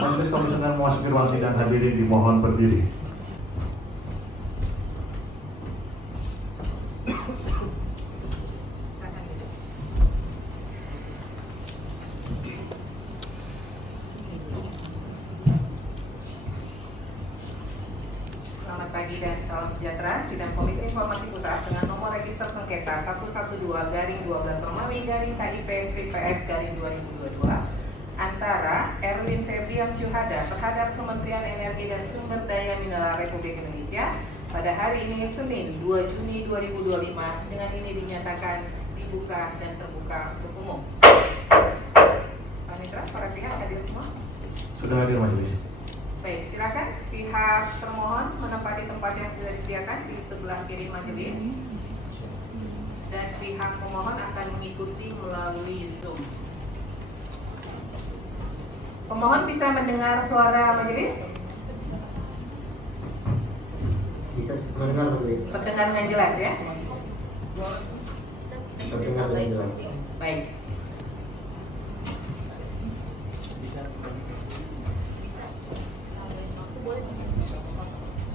Majelis Komisioner memasuki ruang sidang, hadirin dimohon berdiri. Selamat pagi dan salam sejahtera. Sidang Komisi Informasi Pusat dengan nomor register sengketa 112-12-KIP-PS-PS-2022 antara Erwin Febrian Syuhada terhadap Kementerian Energi dan Sumber Daya Mineral Republik Indonesia pada hari ini Senin 2 Juni 2025 dengan ini dinyatakan dibuka dan terbuka untuk umum. Pak Mitra, para pihak hadir semua? Sudah hadir majelis. Baik, silakan pihak termohon menempati tempat yang sudah disediakan di sebelah kiri majelis dan pihak pemohon akan mengikuti melalui Zoom. Pemohon bisa mendengar suara majelis? Bisa mendengar majelis. Terdengar dengan jelas ya? Terdengar dengan jelas. Baik.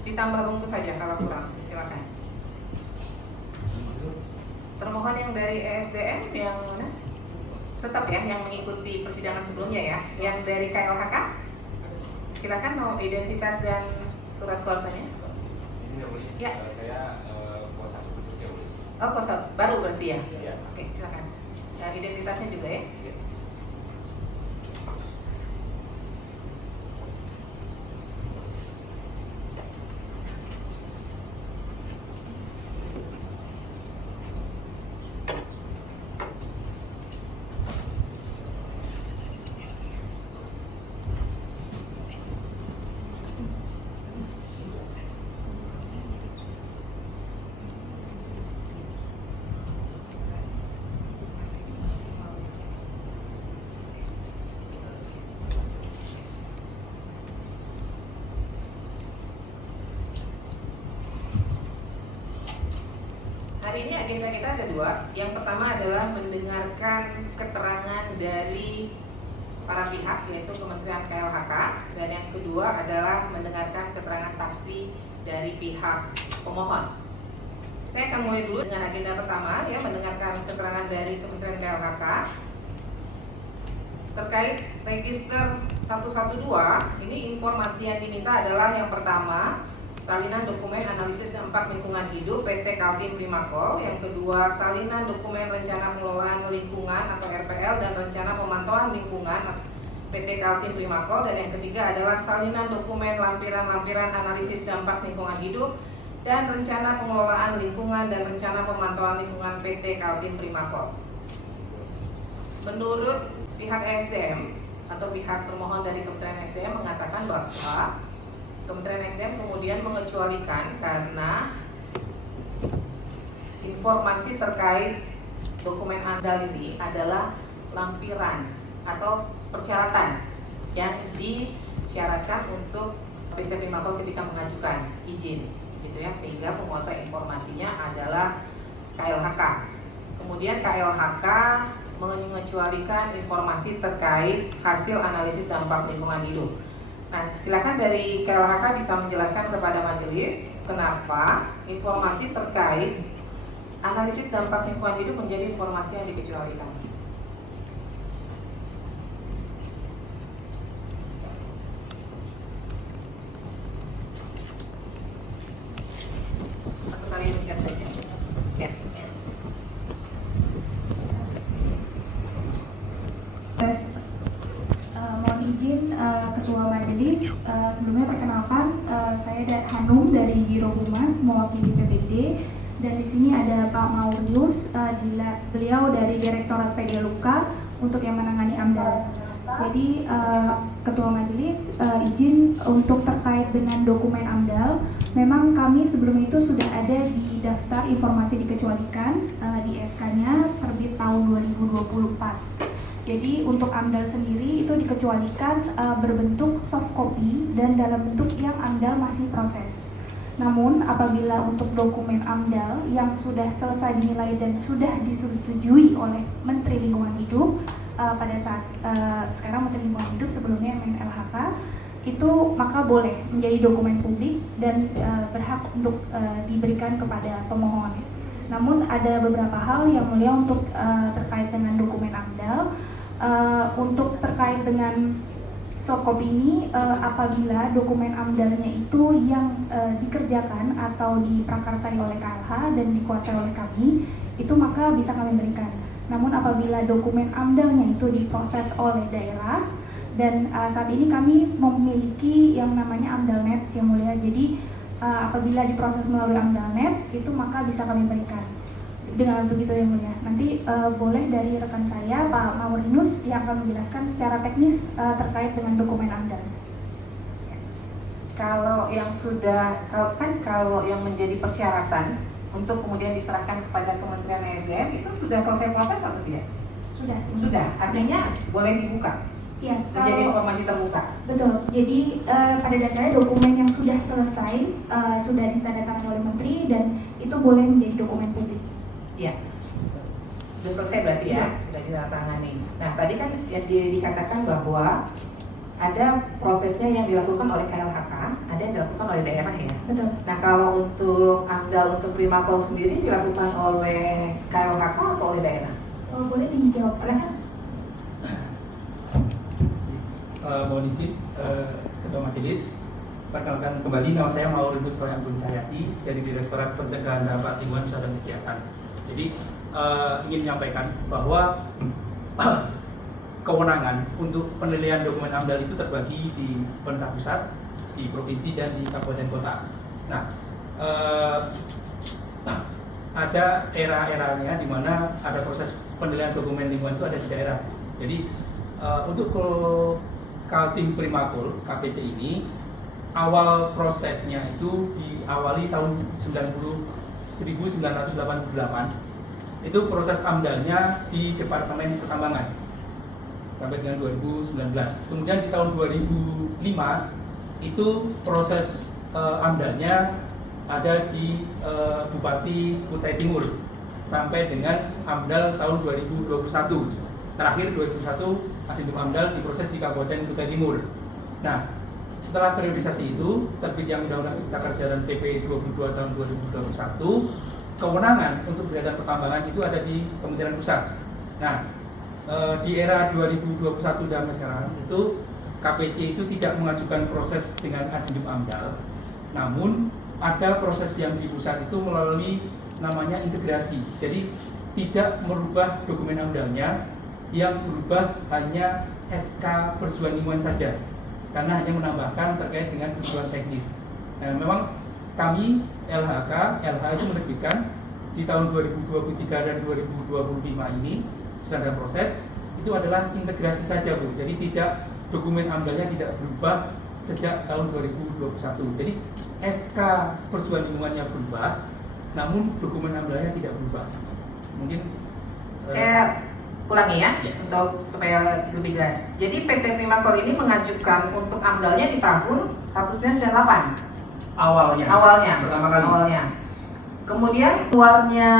Ditambah bungkus saja kalau kurang, silakan. Termohon yang dari ESDM yang mana? Tetap ya, yang mengikuti persidangan sebelumnya ya. Yang dari KLHK, silakan mau identitas dan surat kuasanya. Ya. Saya kuasa seputus ya, Bu. Oh, kuasa baru berarti ya? Iya. Oke, silakan. Nah, identitasnya juga ya. Hari ini agenda kita ada dua. Yang pertama adalah mendengarkan keterangan dari para pihak, yaitu Kementerian KLHK, dan yang kedua adalah mendengarkan keterangan saksi dari pihak pemohon. Saya akan mulai dulu dengan agenda pertama, ya, mendengarkan keterangan dari Kementerian KLHK terkait register 112. Ini informasi yang diminta adalah yang pertama, salinan dokumen analisis dampak lingkungan hidup PT Kaltim Primakol. Yang kedua, salinan dokumen rencana pengelolaan lingkungan atau RPL dan rencana pemantauan lingkungan PT Kaltim Primakol. Dan yang ketiga adalah salinan dokumen lampiran-lampiran analisis dampak lingkungan hidup dan rencana pengelolaan lingkungan dan rencana pemantauan lingkungan PT Kaltim Primakol. Menurut pihak ESDM atau pihak termohon dari Kementerian ESDM mengatakan bahwa Kementerian SDM kemudian mengecualikan karena informasi terkait dokumen AMDAL ini adalah lampiran atau persyaratan yang disyaratkan untuk PT Primakol ketika mengajukan izin, gitu ya, sehingga penguasa informasinya adalah KLHK. Kemudian KLHK mengecualikan informasi terkait hasil analisis dampak lingkungan hidup. Nah, silakan dari KLHK bisa menjelaskan kepada majelis kenapa informasi terkait analisis dampak lingkungan hidup menjadi informasi yang dikecualikan. Satu kali mencet saja. Ya. Mohon izin Ketua Majelis, sebelumnya perkenalkan saya Hanum dari Biro Humas mewakili PBD, dan di sini ada Pak Maurius, beliau dari Direktorat PD Luka untuk yang menangani AMDAL. Jadi Ketua Majelis izin untuk terkait dengan dokumen AMDAL, memang kami sebelum itu sudah ada di daftar informasi dikecualikan di SK-nya terbit tahun 2024. Jadi untuk AMDAL sendiri itu dikecualikan berbentuk soft copy dan dalam bentuk yang AMDAL masih proses. Namun apabila untuk dokumen AMDAL yang sudah selesai dinilai dan sudah disetujui oleh Menteri Lingkungan Hidup, pada saat sekarang Menteri Lingkungan Hidup, sebelumnya LHK, itu maka boleh menjadi dokumen publik dan berhak untuk diberikan kepada pemohon. Namun ada beberapa hal yang mulia untuk terkait dengan dokumen AMDAL. Untuk terkait dengan soft copy ini, apabila dokumen AMDAL-nya itu yang dikerjakan atau diprakarsai oleh KLH dan dikuasai oleh kami, itu maka bisa kami berikan. Namun apabila dokumen AMDAL-nya itu diproses oleh daerah, dan saat ini kami memiliki yang namanya AMDALNet yang mulia. Jadi apabila diproses melalui AMDALNet itu maka bisa kami berikan. Dengan begitu yang mulia, nanti boleh dari rekan saya Pak Maurinus yang akan menjelaskan secara teknis terkait dengan dokumen AMDAL. Kalau yang menjadi persyaratan untuk kemudian diserahkan kepada Kementerian ESDM itu sudah selesai proses atau tidak? Sudah. Artinya boleh dibuka. Ya, Menjadi informasi terbuka. Betul. Jadi pada dasarnya dokumen yang sudah selesai sudah ditandatangani oleh Menteri dan itu boleh menjadi dokumen publik. Iya. Sudah selesai berarti ya, sudah ditandatangani. Nah, tadi kan yang dikatakan bahwa ada prosesnya yang dilakukan oleh KLHK, ada yang dilakukan oleh daerah ya. Betul. Nah, kalau untuk AMDAL untuk Primakol sendiri dilakukan oleh KLHK atau oleh daerah? Boleh dijawab, silakan. Mohon izin, Ketua Majelis, perkenalkan kembali, nama saya Maurinus Roy Agung Cahyadi dari Direktorat Pencegahan Dampak Lingkungan Usaha dan Kegiatan. Jadi ingin menyampaikan bahwa kewenangan untuk penilaian dokumen AMDAL itu terbagi di pemerintah pusat, di provinsi dan di kabupaten kota. Nah, ada era-eranya di mana ada proses penilaian dokumen lingkungan itu ada di daerah. Jadi untuk Kaltim Primakol KPC ini awal prosesnya itu diawali tahun 1988. Itu proses AMDAL-nya di Departemen Pertambangan sampai dengan 2019. Kemudian di tahun 2005 itu proses AMDAL-nya ada di Bupati Kutai Timur sampai dengan AMDAL tahun 2021. Terakhir 2021 Adendum AMDAL diproses di Kabupaten Kutai Timur. Nah, setelah periodisasi itu terbit yang Undang-Undang Cipta Kerja dan PP 22 tahun 2021, kewenangan untuk kegiatan pertambangan itu ada di Kementerian Pusat. Nah, di era 2021 dan sekarang itu KPC itu tidak mengajukan proses dengan Adendum AMDAL, namun ada proses yang di pusat itu melalui namanya integrasi. Jadi tidak merubah dokumen AMDAL-nya, yang berubah hanya SK persetujuan lingkungan saja, karena hanya menambahkan terkait dengan persetujuan teknis. Nah, memang kami LH itu menerbitkan di tahun 2023 dan 2025 ini sedang dalam proses, itu adalah integrasi saja Bu. Jadi tidak, dokumen AMDAL-nya tidak berubah sejak tahun 2021. Jadi SK persetujuan lingkungannya berubah, namun dokumen AMDAL-nya tidak berubah. Mungkin saya ulangi ya, untuk supaya lebih jelas. Jadi PT Primakol ini mengajukan untuk AMDAL-nya di tahun 1998. Awalnya. Pertama kali. Awalnya. Kemudian keluarnya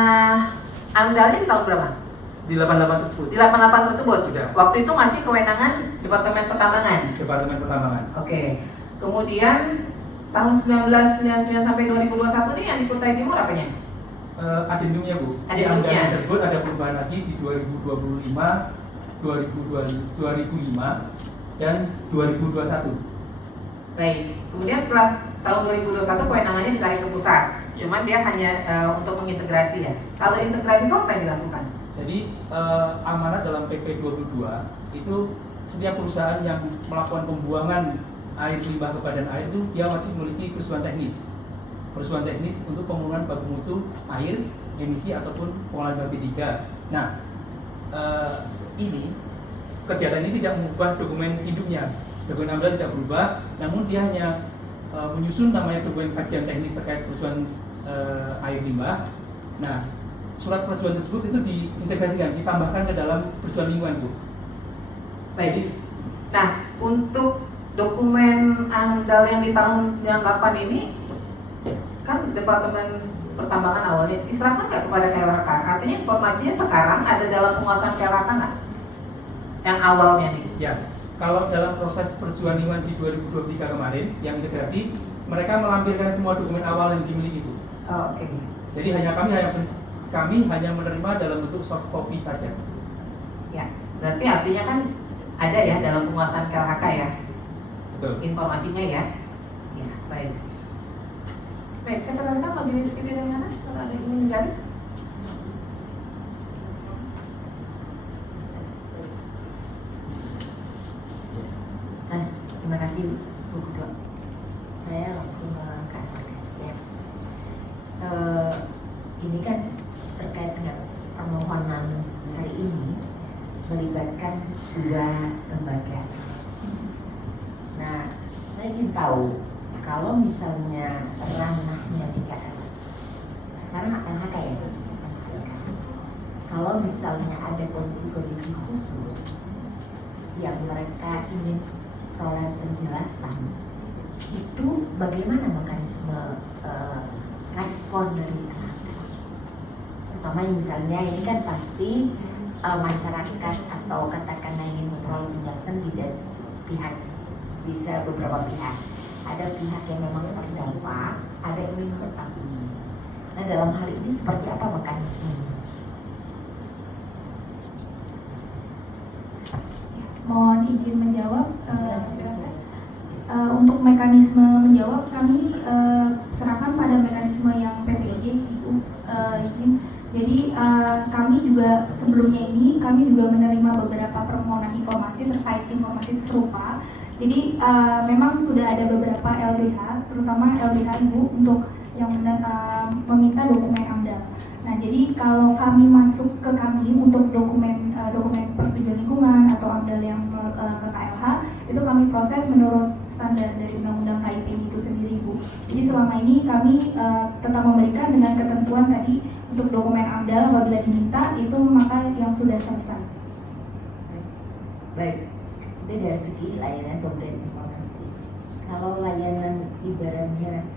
AMDAL-nya di tahun berapa? Di 88 tersebut. Di 88 tersebut. Sudah. Waktu itu masih kewenangan Departemen Pertambangan. Departemen Pertambangan. Oke. Kemudian tahun 1999 sampai 2021 ini yang di Kutai Timur apanya? Adendumnya Bu. Adendumnya. Yang tersebut ada perubahan lagi di 2025, 2005 dan 2021. Baik. Kemudian setelah tahun 2021 kewenangannya ditarik ke pusat. Cuman dia hanya untuk mengintegrasi ya. Kalau integrasi itu apa yang dilakukan? Jadi amanat dalam PP 22 itu setiap perusahaan yang melakukan pembuangan air limbah ke badan air itu dia wajib memiliki persetujuan teknis. Persetujuan teknis untuk pembuangan baku mutu air, emisi ataupun pengolahan bahan B3. Nah, ini kegiatan ini tidak mengubah dokumen induknya. Dokumen AMDAL tidak berubah, namun dia hanya menyusun namanya dokumen kajian teknis terkait persetujuan air limbah. Nah, surat persetujuan tersebut itu diintegrasikan, ditambahkan ke dalam persetujuan lingkungan, Bu. Baik. Nah, untuk dokumen AMDAL yang di tahun 98 ini kan Departemen Pertambangan awalnya diserahkan nggak kepada KLHK? Artinya informasinya sekarang ada dalam penguasaan KLHK nggak? yang awalnya nih. Ya, kalau dalam proses persetujuan lingkungan di 2023 kemarin yang integrasi, mereka melampirkan semua dokumen awal yang dimiliki itu. Oh, oke. Jadi kami hanya menerima dalam bentuk soft copy saja. Ya, berarti artinya kan ada ya dalam penguasaan KLHK ya Betul. informasinya ya. Ya, baik. Baik, saya perhatikan majelis pimpinan kalau ada yang ingin menggali. Terima kasih Bu Ketua. Saya langsung mengatakan ya. Ini kan terkait dengan permohonan hari ini melibatkan dua lembaga. Nah, saya ingin tahu kalau misalnya ranahnya di KL, sekarang LHK ya, LHK. Kalau misalnya ada kondisi-kondisi khusus yang mereka ingin peroleh penjelasan, itu bagaimana mekanisme respon dari LHK? Terutama yang misalnya ini kan pasti masyarakat atau katakanlah ingin memperoleh penjelasan tidak pihak, bisa beberapa pihak. Ada pihak yang memang terdampak, ada yang ingin mengetahui. Nah, dalam hal ini seperti apa mekanismenya? Mohon izin menjawab. Untuk mekanisme menjawab kami serahkan pada mekanisme yang PPID izin. Jadi kami juga sebelumnya ini kami juga menerima beberapa permohonan informasi terkait informasi serupa. Jadi memang sudah ada beberapa LDH, terutama LDH Ibu untuk yang meminta dokumen AMDAL. Nah, jadi kalau kami masuk ke kami untuk dokumen persetujuan lingkungan atau AMDAL yang ke KLH, itu kami proses menurut standar dari Undang-Undang KIP itu sendiri, Bu. Jadi selama ini kami tetap memberikan dengan ketentuan tadi untuk dokumen AMDAL apabila diminta itu maka yang sudah selesai. Baik, itu dari segi layanan pemberian informasi. Kalau layanan ibaratnya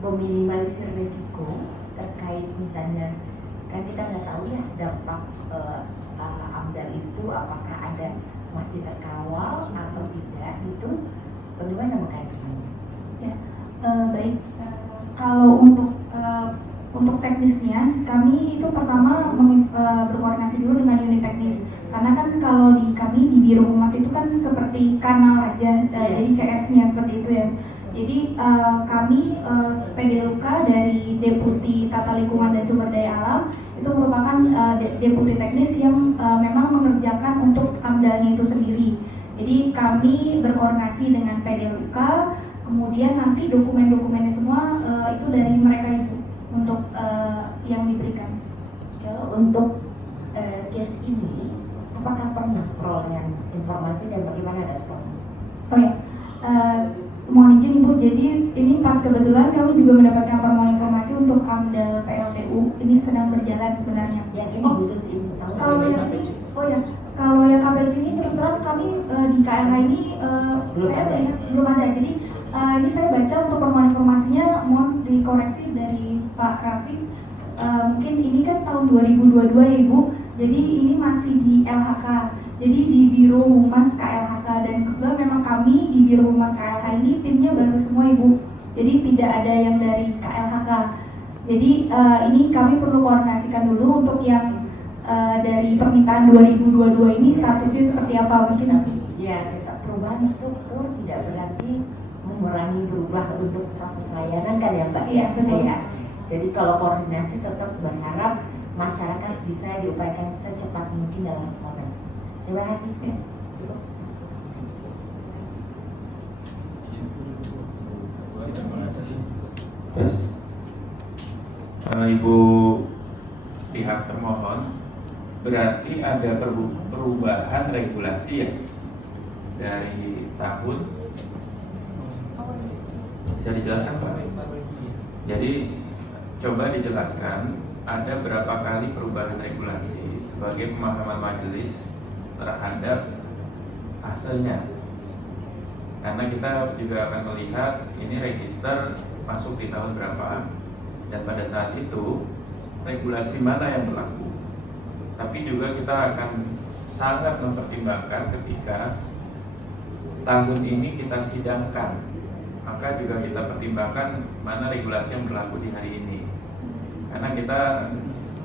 meminimalisir risiko terkait misalnya, kan kita nggak tahu ya dampak AMDAL itu apakah ada masih terkawal atau tidak, itu bagaimana mekanismenya? Ya, baik. Kalau untuk teknisnya, kami itu pertama berkoordinasi dulu dengan unit teknis. Karena kan kalau di kami di Biro Humas itu kan seperti kanal aja, jadi CS-nya seperti itu ya. Jadi kami PD Luka dari Deputi Tata Lingkungan dan Sumber Daya Alam itu merupakan deputi teknis yang memang mengerjakan untuk AMDAL-nya itu sendiri. Jadi kami berkoordinasi dengan PD Luka, kemudian nanti dokumen-dokumennya semua itu dari mereka Ibu untuk yang diberikan. Kalau untuk case ini, apakah pernah perolehan informasi dan bagaimana responsnya? Oh ya, mohon izin Ibu, jadi ini pas kebetulan kami juga mendapatkan permohonan informasi untuk AMDAL PLTU, ini sedang berjalan sebenarnya. Yang ini khusus ini, Kalau yang ini, kalau yang KPC ini terus terang kami di KLH ini belum ada. Jadi ini saya baca untuk permohonan informasinya, mohon dikoreksi dari Pak Rafiq. Mungkin ini kan tahun 2022 ya Ibu, jadi ini masih di LHK, jadi di Biro Humas KLHK, dan kebetulan memang kami di Biro Humas KLH ini timnya baru semua Ibu, jadi tidak ada yang dari KLHK. Jadi ini kami perlu koordinasikan dulu untuk yang dari permintaan 2022 ini statusnya seperti apa mungkin nanti. Ya, perubahan struktur tidak berarti mengurangi berubah untuk proses layanan kan ya Mbak? Iya, betul. Ya. Jadi kalau koordinasi tetap berharap masyarakat bisa diupayakan secepat mungkin dalam respon. Terima kasih. Cukup. Terus Ibu pihak termohon, berarti ada perubahan regulasi ya dari tahun, bisa dijelaskan Pak? Jadi coba dijelaskan ada berapa kali perubahan regulasi sebagai pemahaman majelis terhadap hasilnya, karena kita juga akan melihat ini register masuk di tahun berapa dan pada saat itu regulasi mana yang berlaku. Tapi juga kita akan sangat mempertimbangkan ketika tahun ini kita sidangkan, maka juga kita pertimbangkan mana regulasi yang berlaku di hari ini. Karena kita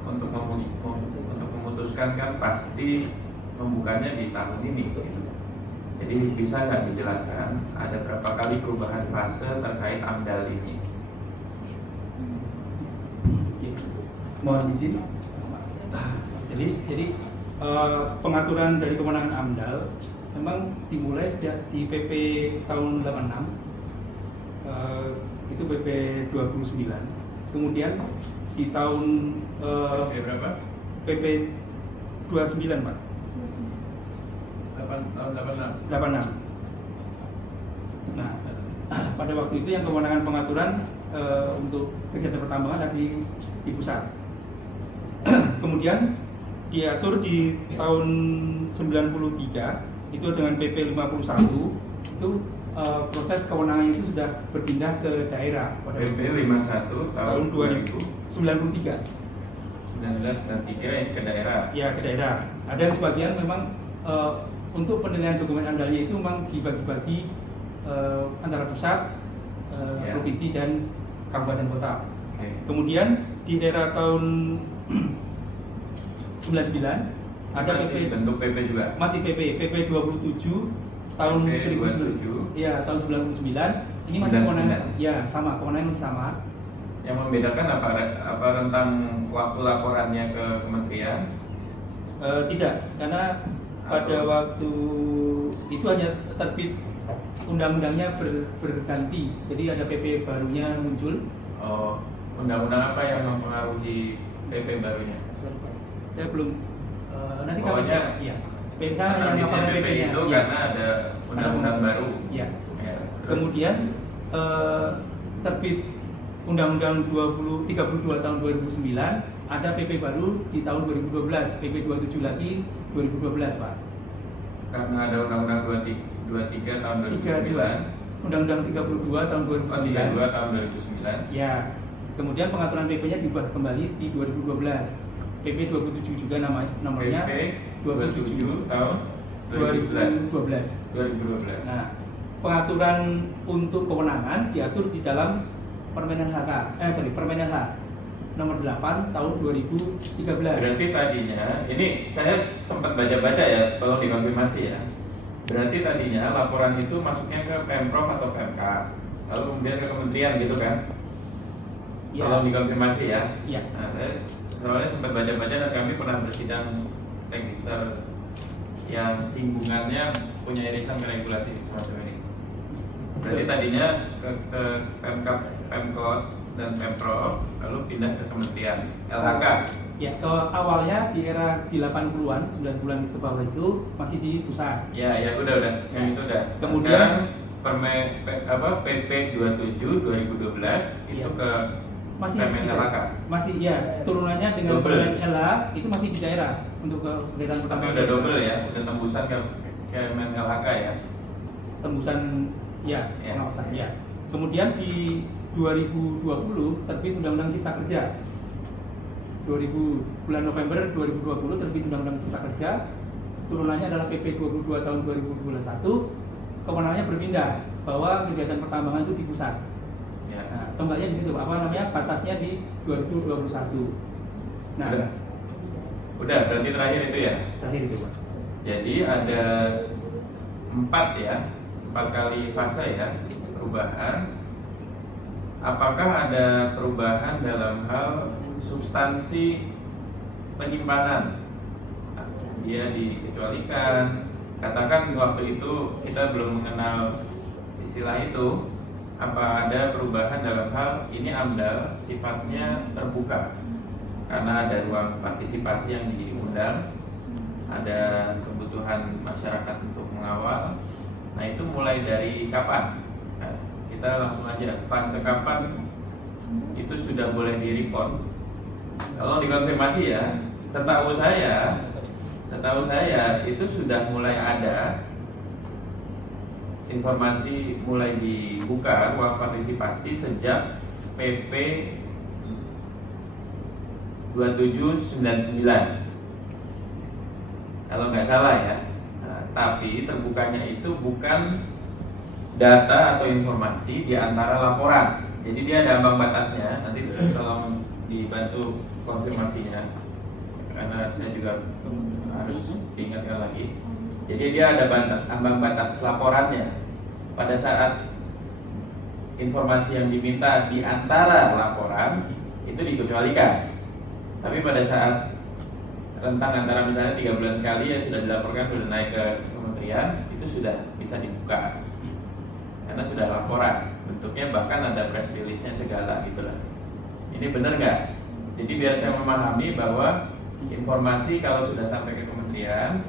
untuk memutuskan kan pasti membukanya di tahun ini. Jadi bisa nggak dijelaskan ada berapa kali perubahan fase terkait AMDAL ini? Mohon izin. Jadi pengaturan dari kewenangan AMDAL memang dimulai sejak di PP tahun 86, itu PP 29. Kemudian di tahun berapa? PP 29, Pak. 86. Nah, pada waktu itu yang kewenangan pengaturan untuk kegiatan pertambangan ada di pusat. Kemudian diatur di tahun 93 itu dengan PP 51 itu proses kewenangan itu sudah berpindah ke daerah pada PP 51 tahun 2093. 1993 ini ke daerah. Ya, ke daerah. Ada sebagian memang untuk penilaian dokumen AMDAL-nya itu memang dibagi-bagi antara pusat, provinsi dan kabupaten kota. Oke. Kemudian di era tahun 99 ada Masih bentuk PP juga. masih PP 27 tahun PP 1997. Ya, tahun 99. Ini masih 99. kewenangan, ya sama, kewenangan masih sama. Yang membedakan apa rentang waktu laporannya ke kementerian? Tidak, karena pada waktu itu hanya terbit undang-undangnya berganti, jadi ada PP barunya muncul. Oh, undang-undang apa yang mempengaruhi PP barunya? Saya belum nanti Pokoknya, ya PK yang Terbitnya laporan PP PP-nya itu ya. karena ada undang-undang baru. Ya. Ya, terus? Kemudian terbit Undang-Undang 32 tahun 2009, ada PP baru di tahun 2012, PP 27 lagi 2012, Pak. Karena ada Undang-Undang 23 tahun 2009. Undang-Undang 32 tahun 2009. Oh, 32 tahun 2009. Ya. Kemudian pengaturan PP-nya diubah kembali di 2012. PP 27 juga nomornya PP 27 tahun 2011. 2012. Nah, pengaturan untuk kewenangan diatur di dalam Permen LH nomor 8 tahun 2013. Berarti tadinya, ini saya sempat baca-baca ya, tolong dikonfirmasi ya. Berarti tadinya laporan itu masuknya ke Pemprov atau Pemk, lalu kemudian ke kementerian gitu kan? Ya. Tolong dikonfirmasi ya. Ya. Nah, saya soalnya sempat baca-baca dan kami pernah bersidang register yang singgungannya punya irisan ke regulasi semacam ini. Berarti tadinya ke Pemkot dan Pemprov, lalu pindah ke Kementerian LHK. Ya, ke awalnya di era di 80-an, 90-an ke bawah itu masih di pusat. Ya, udah, yang itu udah. Kemudian PP 27 2012 itu Ya. ke Masih Permen di- LHK. Masih ya, turunannya dengan Double. Permen LH itu masih di daerah untuk kegiatan Tapi pertama. udah double ya, udah tembusan ke Permen LHK ya. Tembusan ya, Ya. pengawasan ya. Kemudian di 2020 terbit Undang-Undang Cipta Kerja. 2000 bulan November 2020 terbit Undang-Undang Cipta Kerja. Turunannya adalah PP 22 tahun 2021. Kewenangannya berpindah bahwa kegiatan pertambangan itu di pusat. Ya. Nah, tonggaknya di situ, batasnya di 2021. Nah, Udah, berarti terakhir itu ya. terakhir itu, Pak. Jadi ada 4 kali fase ya perubahan. Apakah ada perubahan dalam hal substansi penyimpanan? Nah, dia dikecualikan. Katakan waktu itu kita belum mengenal istilah itu. Apa ada perubahan dalam hal ini AMDAL sifatnya terbuka karena ada ruang partisipasi yang diundang, ada kebutuhan masyarakat untuk mengawal. Nah, itu mulai dari kapan? Nah, kita langsung aja, fase kapan itu sudah boleh di-report? Kalau dikonfirmasi ya, setahu saya itu sudah mulai ada informasi, mulai dibuka ruang partisipasi sejak PP 2799. kalau nggak salah ya. Nah, tapi terbukanya itu bukan data atau informasi di antara laporan. Jadi dia ada ambang batasnya. Nanti tolong dibantu konfirmasinya, karena saya juga harus diingatkan lagi. Jadi dia ada ambang batas laporannya. Pada saat informasi yang diminta di antara laporan itu dikecualikan. Tapi pada saat rentang antara misalnya 3 bulan sekali ya sudah dilaporkan, sudah naik ke kementerian, itu sudah bisa dibuka karena sudah laporan. Bentuknya bahkan ada press release-nya segala gitu lah. Ini benar nggak? Jadi biar saya memahami bahwa informasi kalau sudah sampai ke kementerian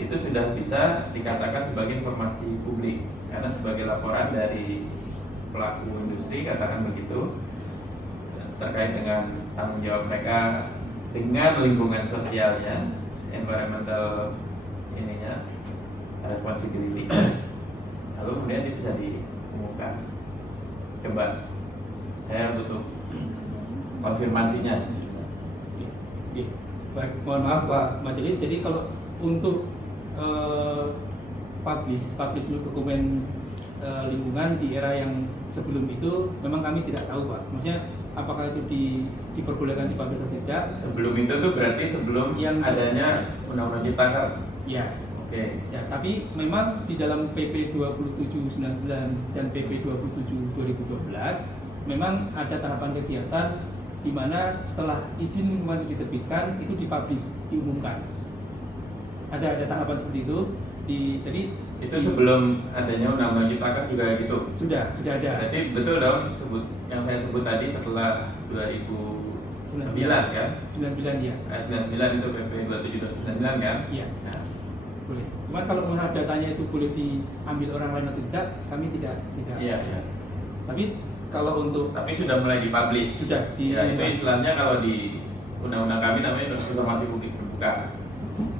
itu sudah bisa dikatakan sebagai informasi publik, karena sebagai laporan dari pelaku industri, katakan begitu, terkait dengan tanggung jawab mereka dengan lingkungan sosialnya, environmental ininya, responsibility. Lalu kemudian itu bisa diumumkan. Coba saya tutup konfirmasinya. Baik, mohon maaf Pak Majelis. Jadi kalau untuk publish dokumen lingkungan di era yang sebelum itu memang kami tidak tahu Pak. Maksudnya apakah itu diperbolehkan dipublish atau tidak? Sebelum itu tuh berarti sebelum yang adanya Undang-Undang Cipta Kerja. Ya. Oke. Ya, tapi memang di dalam PP 2799 dan PP 27 2012 memang ada tahapan kegiatan di mana setelah izin lingkungan diterbitkan itu dipublish, diumumkan. Ada tahapan seperti itu. Jadi itu sebelum adanya Undang-Undang Cipta Kerja juga gitu. Sudah ada. Berarti betul dong yang saya sebut tadi setelah 2009 kan? 99 ya. 99 itu PP 27 kan? Iya. Nah, boleh. Cuma kalau mengenai datanya itu boleh diambil orang lain atau tidak, kami tidak. Iya. Tapi kalau untuk sudah mulai dipublish. Sudah Ya, itu istilahnya kalau di undang-undang kami namanya informasi publik terbuka.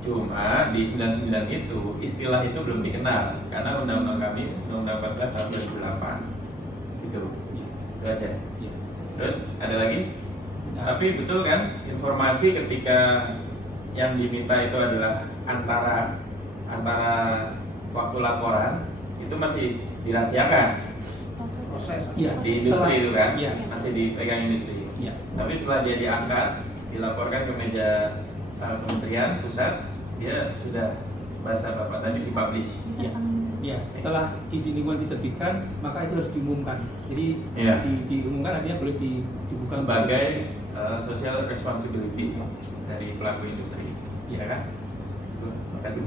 Cuma di 99 itu istilah itu belum dikenal karena undang-undang kami Undang-Undang 14 tahun 2008. Gitu. Itu aja. Ya. Terus ada lagi? Nah. Tapi betul kan informasi ketika yang diminta itu adalah antara waktu laporan itu masih dirahasiakan. Proses. Iya. Di industri itu kan, Iya. masih dipegang industri. Iya. Tapi setelah dia diangkat, dilaporkan ke meja kementerian pusat, dia sudah bahasa bapak tadi dipublish. Ya, setelah izin lingkungan diterbitkan, maka itu harus diumumkan. Jadi Iya. diumumkan artinya boleh dibuka Sebagai social responsibility dari pelaku industri, ya kan? Terima kasih.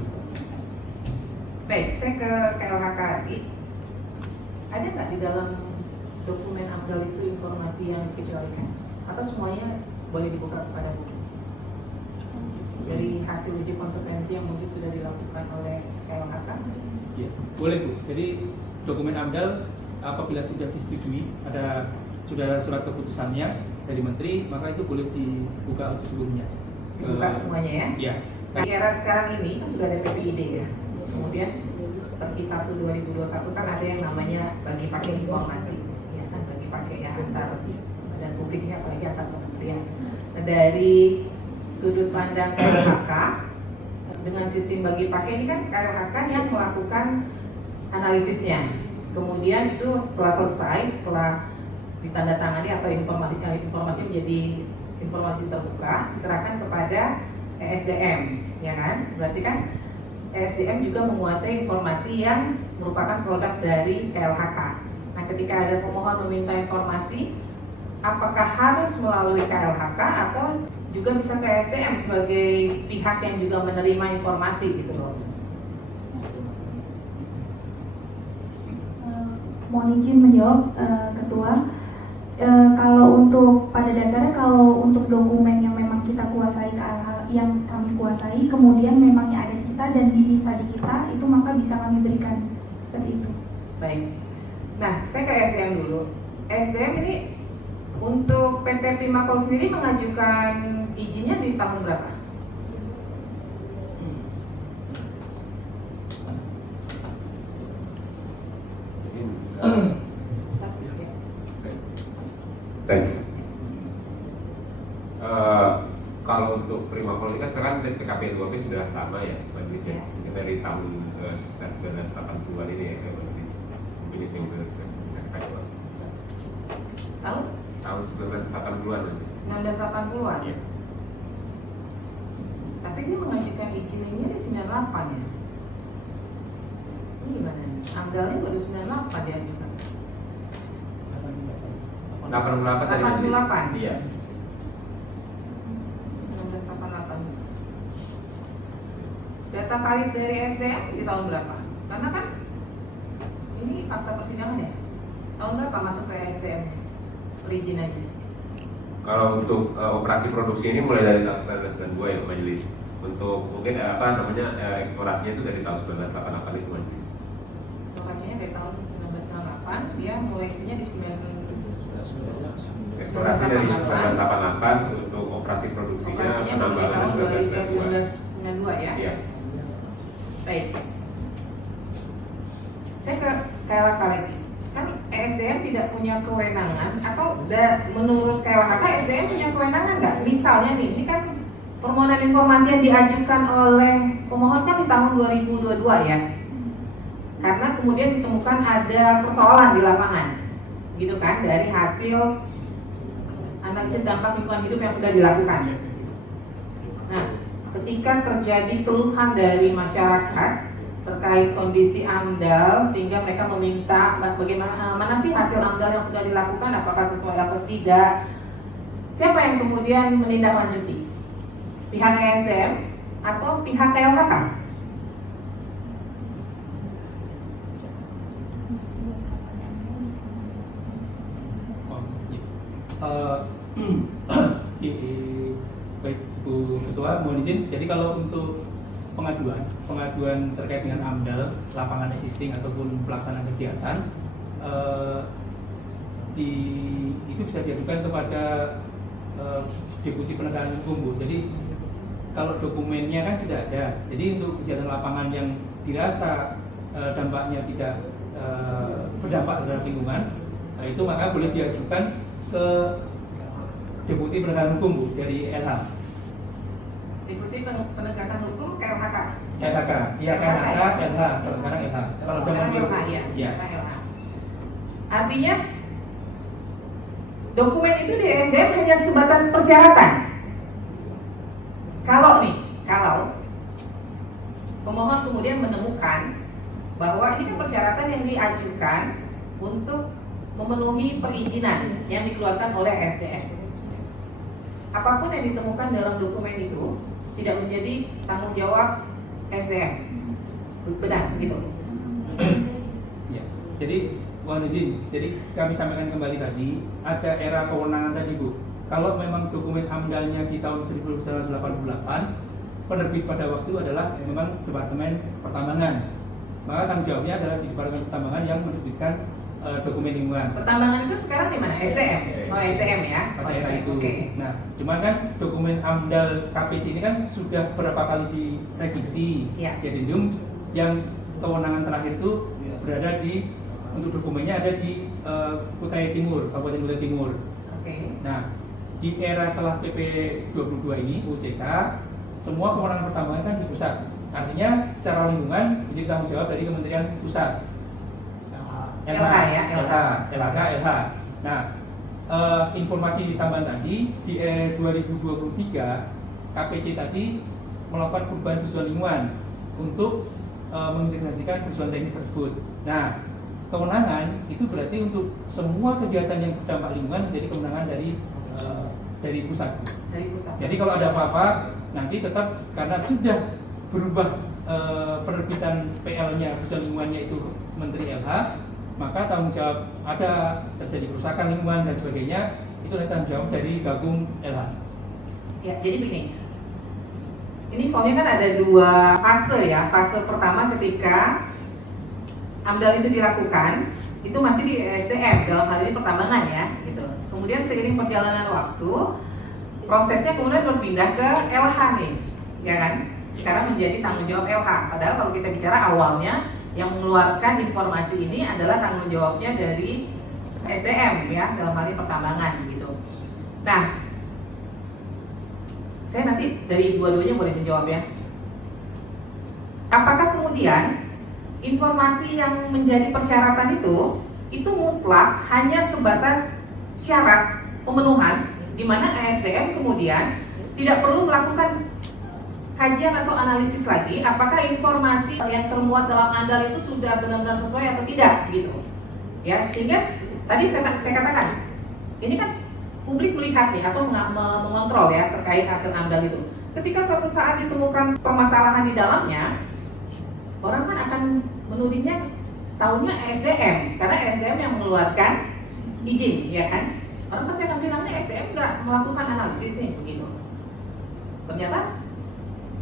Baik, saya ke KLHK tadi. Ada nggak di dalam dokumen AMDAL itu informasi yang dikecualikan? Atau semuanya boleh dibuka kepada publik? Dari hasil uji konsekuensi yang mungkin sudah dilakukan oleh KLHK? Ya, boleh Bu. Jadi dokumen AMDAL apabila sudah disetujui, sudah ada surat keputusannya dari Menteri, maka itu boleh dibuka untuk sebelumnya. Dibuka semuanya ya? Ya. Di era sekarang ini kan sudah ada PPID ya. Kemudian Perpi 1 2021 kan ada yang namanya bagi pakai informasi, ya kan, bagi pakai ya antar dan publiknya apalagi antar kementerian. Nah, dari sudut pandang KLHK dengan sistem bagi pakai ini kan KLHK yang melakukan analisisnya. Kemudian itu setelah selesai, setelah ditandatangani atau informasi menjadi informasi terbuka diserahkan kepada ESDM, ya kan? Berarti kan ESDM juga menguasai informasi yang merupakan produk dari KLHK. Nah, ketika ada pemohon meminta informasi, apakah harus melalui KLHK atau juga bisa ke ESDM sebagai pihak yang juga menerima informasi gitu loh? Mohon izin menjawab, Ketua. Kalau untuk pada dasarnya kalau untuk dokumen yang memang kita kuasai yang kami kuasai kemudian memangnya ada di kita dan diminta di kita itu maka bisa kami berikan seperti itu. Baik. Nah, saya ke ESDM dulu. ESDM ini untuk PT Primakol sendiri mengajukan izinnya di tahun berapa? Tes. Kalau untuk Primakol ini kan sekarang PKP 2P sudah lama ya, ya. Dari tahun sekitar 1980-an ini ya, mungkin itu yang bisa kita jawab. Tahun 1980-an nanti. 1980-an? Iya. Tapi dia mengajukan izin ini di 98 ya? Ini gimana nih? AMDALnya baru 98 diajukan. 88 tadi. 88? Iya. 1988. Data valid dari SDM di tahun berapa? Karena kan ini fakta persidangan ya. Tahun berapa masuk ke SDM perizinannya? Kalau untuk operasi produksi ini mulai dari tahun 1992 ya majelis. Untuk mungkin eksplorasinya itu dari tahun 1988 itu majelis. Eksplorasinya dari tahun 1998, dia mulai punya di 19 Eksplorasi dari 1988 untuk operasi produksinya operasinya mulai penambangan tahun 1992 ya? Iya. Baik. Saya ke KLHK lagi. Kan ESDM tidak punya kewenangan atau menurut KLHK ESDM punya kewenangan nggak? Misalnya nih, ini kan permohonan informasi yang diajukan oleh pemohon kan di tahun 2022 ya. Karena kemudian ditemukan ada persoalan di lapangan, gitu kan, dari hasil analisis dampak lingkungan hidup yang sudah dilakukan. Nah, ketika terjadi keluhan dari masyarakat terkait kondisi AMDAL sehingga mereka meminta bagaimana mana sih hasil AMDAL yang sudah dilakukan, apakah sesuai atau tidak, siapa yang kemudian menindaklanjuti? Pihak ESDM atau pihak KLHK? Baik Bu Ketua, mohon izin. Jadi kalau untuk pengaduan terkait dengan AMDAL, lapangan existing ataupun pelaksanaan kegiatan, itu bisa diajukan kepada Deputi Penegakan Hukum, Bu. Jadi kalau dokumennya kan sudah ada. Jadi untuk kegiatan lapangan yang dirasa dampaknya tidak berdampak terhadap lingkungan, itu maka boleh diajukan ke Deputi Penegakan Hukum, Bu, dari LH. Deputi Penegakan Hukum KLHK. KLHK, iya KLHK, LH. Kalau sekarang LH. Kalau zaman dulu, ya. LH. Artinya dokumen itu di ESDM hanya sebatas persyaratan. Kalau pemohon kemudian menemukan bahwa ini kan persyaratan yang diajukan untuk memenuhi perizinan yang dikeluarkan oleh ESDM. Apapun yang ditemukan dalam dokumen itu tidak menjadi tanggung jawab ESDM. Benar gitu. Ya. Jadi mohon izin. Jadi kami sampaikan kembali tadi ada era kewenangan tadi, Bu. Kalau memang dokumen AMDAL-nya di tahun 1988, penerbit pada waktu adalah memang Departemen Pertambangan. Maka tanggung jawabnya adalah di Departemen Pertambangan yang menerbitkan dokumen lingkungan. Pertambangan itu sekarang di mana? SDM. Oh, SDM ya. Pada era itu. Okay. Nah, cuman kan dokumen AMDAL KPC ini kan sudah berapa kali direvisi, diadendum, yang kewenangan terakhir itu berada di untuk dokumennya ada di Kutai Timur, Kabupaten Kutai Timur. Nah, di era setelah PP 22 ini UCK, semua kewenangan pertambangan kan di pusat. Artinya secara lingkungan menjadi tanggung jawab dari Kementerian Pusat. LH. Nah, informasi tambahan tadi di 2023 KPC tadi melakukan perubahan kebutuhan lingkungan untuk mengintegrasikan kebutuhan teknis tersebut. Nah, kewenangan itu berarti untuk semua kegiatan yang berdampak lingkungan menjadi kewenangan dari pusat. Jadi kalau ada apa-apa nanti tetap karena sudah berubah penerbitan PL-nya kebutuhan lingkungannya itu Menteri LH, maka tanggung jawab ada terjadi kerusakan lingkungan dan sebagainya itu tanggung jawab dari gabung LH. Ya, jadi begini. Ini soalnya kan ada dua fase ya. Fase pertama ketika AMDAL itu dilakukan, itu masih di SDM dalam hal ini pertambangan ya, gitu. Kemudian seiring perjalanan waktu, prosesnya kemudian berpindah ke LH nih, ya kan? Sekarang menjadi tanggung jawab LH. Padahal kalau kita bicara awalnya yang mengeluarkan informasi ini adalah tanggung jawabnya dari SDM ya, dalam hal ini pertambangan gitu. Nah, saya nanti dari dua-duanya boleh menjawab ya. Apakah kemudian informasi yang menjadi persyaratan itu mutlak hanya sebatas syarat pemenuhan, di mana ASDM kemudian tidak perlu melakukan kajian atau analisis lagi apakah informasi yang termuat dalam AMDAL itu sudah benar-benar sesuai atau tidak gitu ya, sehingga tadi saya katakan ini kan publik melihat nih atau mengontrol ya terkait hasil AMDAL itu. Ketika suatu saat ditemukan permasalahan di dalamnya, orang kan akan menudingnya tahunya ASDM karena ASDM yang mengeluarkan izin ya kan, orang pasti akan bilangnya ASDM nggak melakukan analisis nih begitu. Ternyata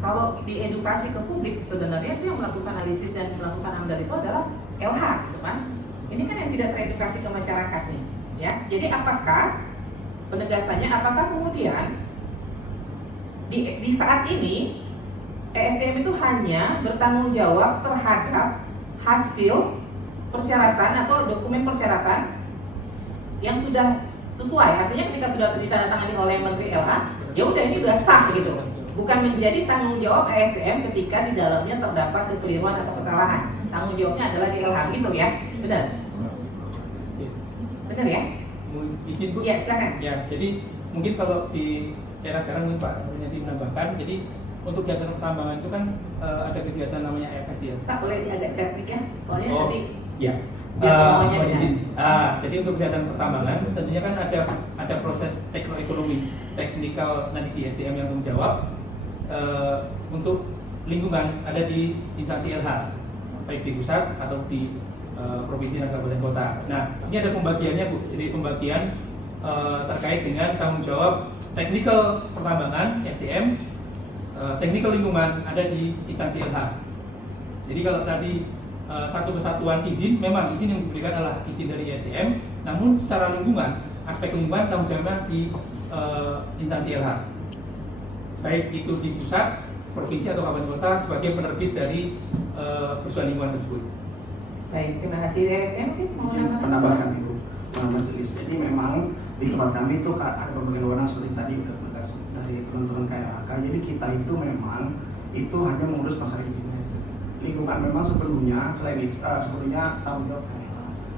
kalau diedukasi ke publik, sebenarnya yang melakukan analisis dan melakukan AMDAL itu adalah LH, gitu kan? Ini kan yang tidak teredukasi ke masyarakat nih, ya. Jadi apakah penegasannya? Apakah kemudian di saat ini ESDM itu hanya bertanggung jawab terhadap hasil persyaratan atau dokumen persyaratan yang sudah sesuai? Artinya ketika sudah ditandatangani oleh Menteri LH, ya udah ini udah sah gitu. Bukan menjadi tanggung jawab ASDM ketika di dalamnya terdapat kekeliruan atau kesalahan. Tanggung jawabnya adalah di LH gitu ya, benar? Benar ya? Izin Bu? Ya silakan. Ya, jadi mungkin kalau di era sekarang nih Pak Yanti menambahkan, jadi untuk kegiatan pertambangan itu kan ada kegiatan namanya EFS ya. Kak boleh agak teknik ya, soalnya nanti ya. Izin. Jadi untuk kegiatan pertambangan tentunya kan ada proses teknoekonomi, teknikal nanti di SDM yang tanggung jawab. Untuk lingkungan ada di instansi LH, baik di pusat atau di provinsi dan kabupaten kota. Nah, ini ada pembagiannya Bu. Jadi pembagian terkait dengan tanggung jawab teknikal pertambangan SDM, teknikal lingkungan ada di instansi LH. Jadi kalau tadi satu kesatuan izin, memang izin yang diberikan adalah izin dari SDM, namun secara lingkungan, aspek lingkungan tanggung jawabnya di instansi LH. Baik itu di pusat, provinsi atau kabupaten kota sebagai penerbit dari persoalan lingkungan tersebut. Baik, terima kasih. Saya mungkin mau menambahkan Ibu Majelis. Jadi memang di tempat kami itu ada pembagian wewenang seperti tadi dari teman-teman KLHK. Jadi kita itu memang itu hanya mengurus masalah izin. Lingkungan memang sebelumnya selain itu sebelumnya tanggung jawab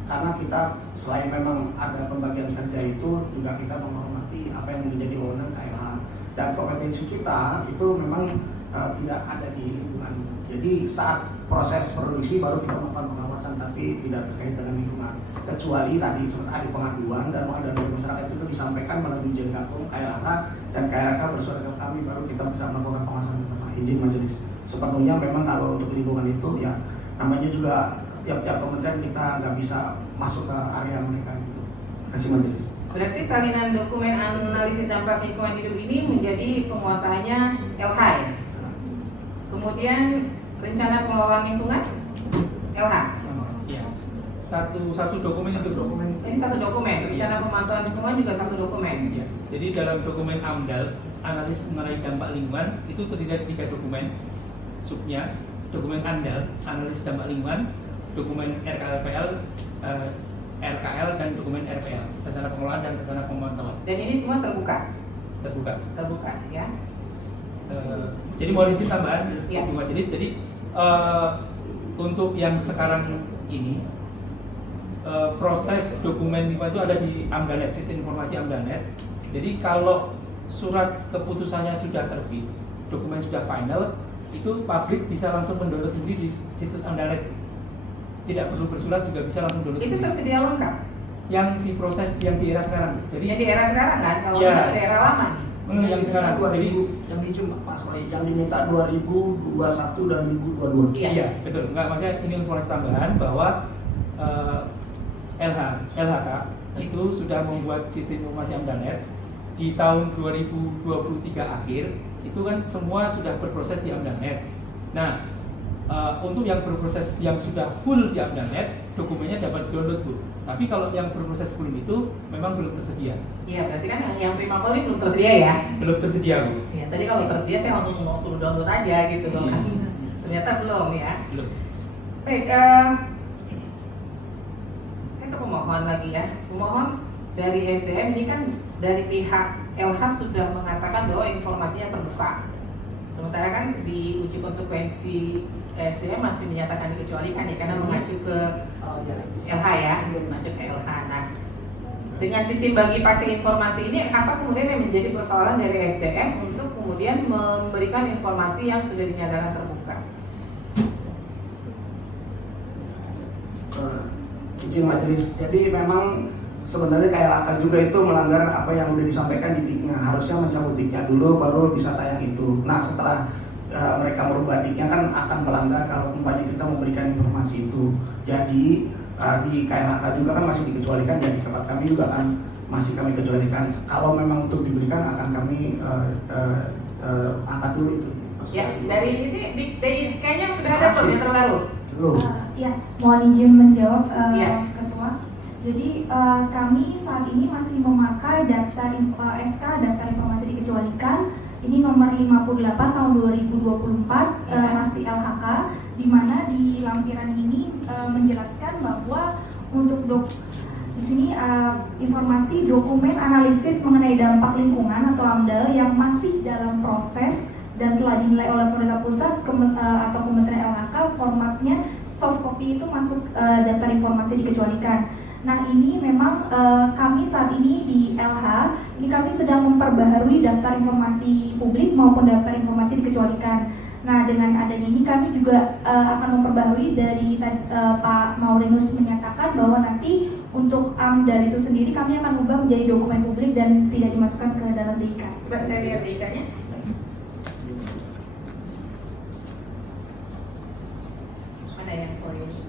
karena kita selain memang ada pembagian kerja itu juga kita menghormati apa yang menjadi wewenang KLH. Dan kompetensi kita itu memang tidak ada di lingkungan. Jadi saat proses produksi baru kita melakukan pengawasan, tapi tidak terkait dengan lingkungan. Kecuali tadi seperti ada pengaduan dan pengaduan dari masyarakat itu disampaikan melalui Dirjen Gakum KLHK dan KLHK bersuara ke kami, baru kita bisa melakukan pengawasan bersama izin majelis. Sepenuhnya memang kalau untuk lingkungan itu ya namanya juga tiap-tiap kementerian kita nggak bisa masuk ke area mereka gitu. Terima kasih majelis. Berarti salinan dokumen analisis dampak lingkungan hidup ini menjadi penguasaannya LH. Kemudian rencana pengelolaan lingkungan LH. Ya. Satu dokumen itu dokumen. Ini satu dokumen. Rencana pemantauan lingkungan juga satu dokumen. Ya. Jadi dalam dokumen AMDAL, analisis mengenai dampak lingkungan itu terdiri dari 3 dokumen. Subnya dokumen AMDAL, analisis dampak lingkungan, dokumen RKL dan dokumen RPL, rencana pengelolaan dan rencana pemantauan. Dan ini semua terbuka. Terbuka Ya. Jadi mohon izin tambahan Ya. Bu Majelis. Jadi untuk yang sekarang ini proses dokumen lingkungan itu ada di AMDALNet, sistem informasi AMDALNet. Jadi kalau surat keputusannya sudah terbit, dokumen sudah final, itu publik bisa langsung mendownload sendiri di sistem AMDALNet. Tidak perlu bersurat juga bisa langsung download. Itu tersedia lengkap. Yang diproses yang di era sekarang. Jadi yang di era sekarang kan, kalau ya, di era lama. Yang sekarang 2000 yang diizin Pak Soei yang diminta 2021 dan 2022. Iya, betul. Enggak, maksudnya ini informasi tambahan bahwa LHK itu sudah membuat sistem informasi AMDALNet di tahun 2023 akhir. Itu kan semua sudah berproses di AMDALNet. Nah, untuk yang berproses yang sudah full di AMDALNet, dokumennya dapat download Bu. Tapi kalau yang berproses belum itu memang belum tersedia. Iya, berarti kan yang Primapol ini belum tersedia ya? Belum tersedia Bu. Ya, tadi kalau tersedia saya langsung mau suruh download aja gitu loh kan. Ternyata belum ya. Belum. Baik, saya ke pemohon lagi ya. Pemohon dari SDM ini kan dari pihak LH sudah mengatakan bahwa informasinya terbuka. Sementara kan di uji konsekuensi SDM masih menyatakan dikecualikan ya karena mengacu ke LH ya, mengacu ke LH. Nah, dengan sistem bagi pakai informasi ini apa kemudian yang menjadi persoalan dari SDM untuk kemudian memberikan informasi yang sudah dinyatakan terbuka? Izin majelis, jadi memang sebenarnya KLHK juga itu melanggar apa yang sudah disampaikan di DIK-nya. Harusnya mencabut DIK-nya dulu baru bisa tayang itu. Nah setelah mereka merubah DIK-nya kan akan melanggar kalau umpamanya kita memberikan informasi itu. Jadi di KLHK juga kan masih dikecualikan, jadi tempat kami juga kan masih kami kecualikan. Kalau memang untuk diberikan akan kami angkat dulu itu. Ya, dari ini kayaknya sudah ada yang terbaru. Belum. Ya, mohon izin menjawab Ya. Ketua. Jadi kami saat ini masih memakai daftar SK daftar informasi dikecualikan. Ini nomor 58 tahun 2024 masih LHK, di mana di lampiran ini menjelaskan bahwa untuk di sini informasi dokumen analisis mengenai dampak lingkungan atau AMDAL yang masih dalam proses dan telah dinilai oleh pemerintah pusat atau Kementerian LHK, formatnya soft copy itu masuk daftar informasi dikecualikan. Nah ini memang kami saat ini di LH, ini kami sedang memperbaharui daftar informasi publik maupun daftar informasi dikecualikan. Nah dengan adanya ini kami juga akan memperbaharui dari Pak Maurinus menyatakan bahwa nanti untuk AMDAL itu sendiri kami akan ubah menjadi dokumen publik dan tidak dimasukkan ke dalam DIK. Coba saya lihat DIK-nya. Mana yang Maurinus?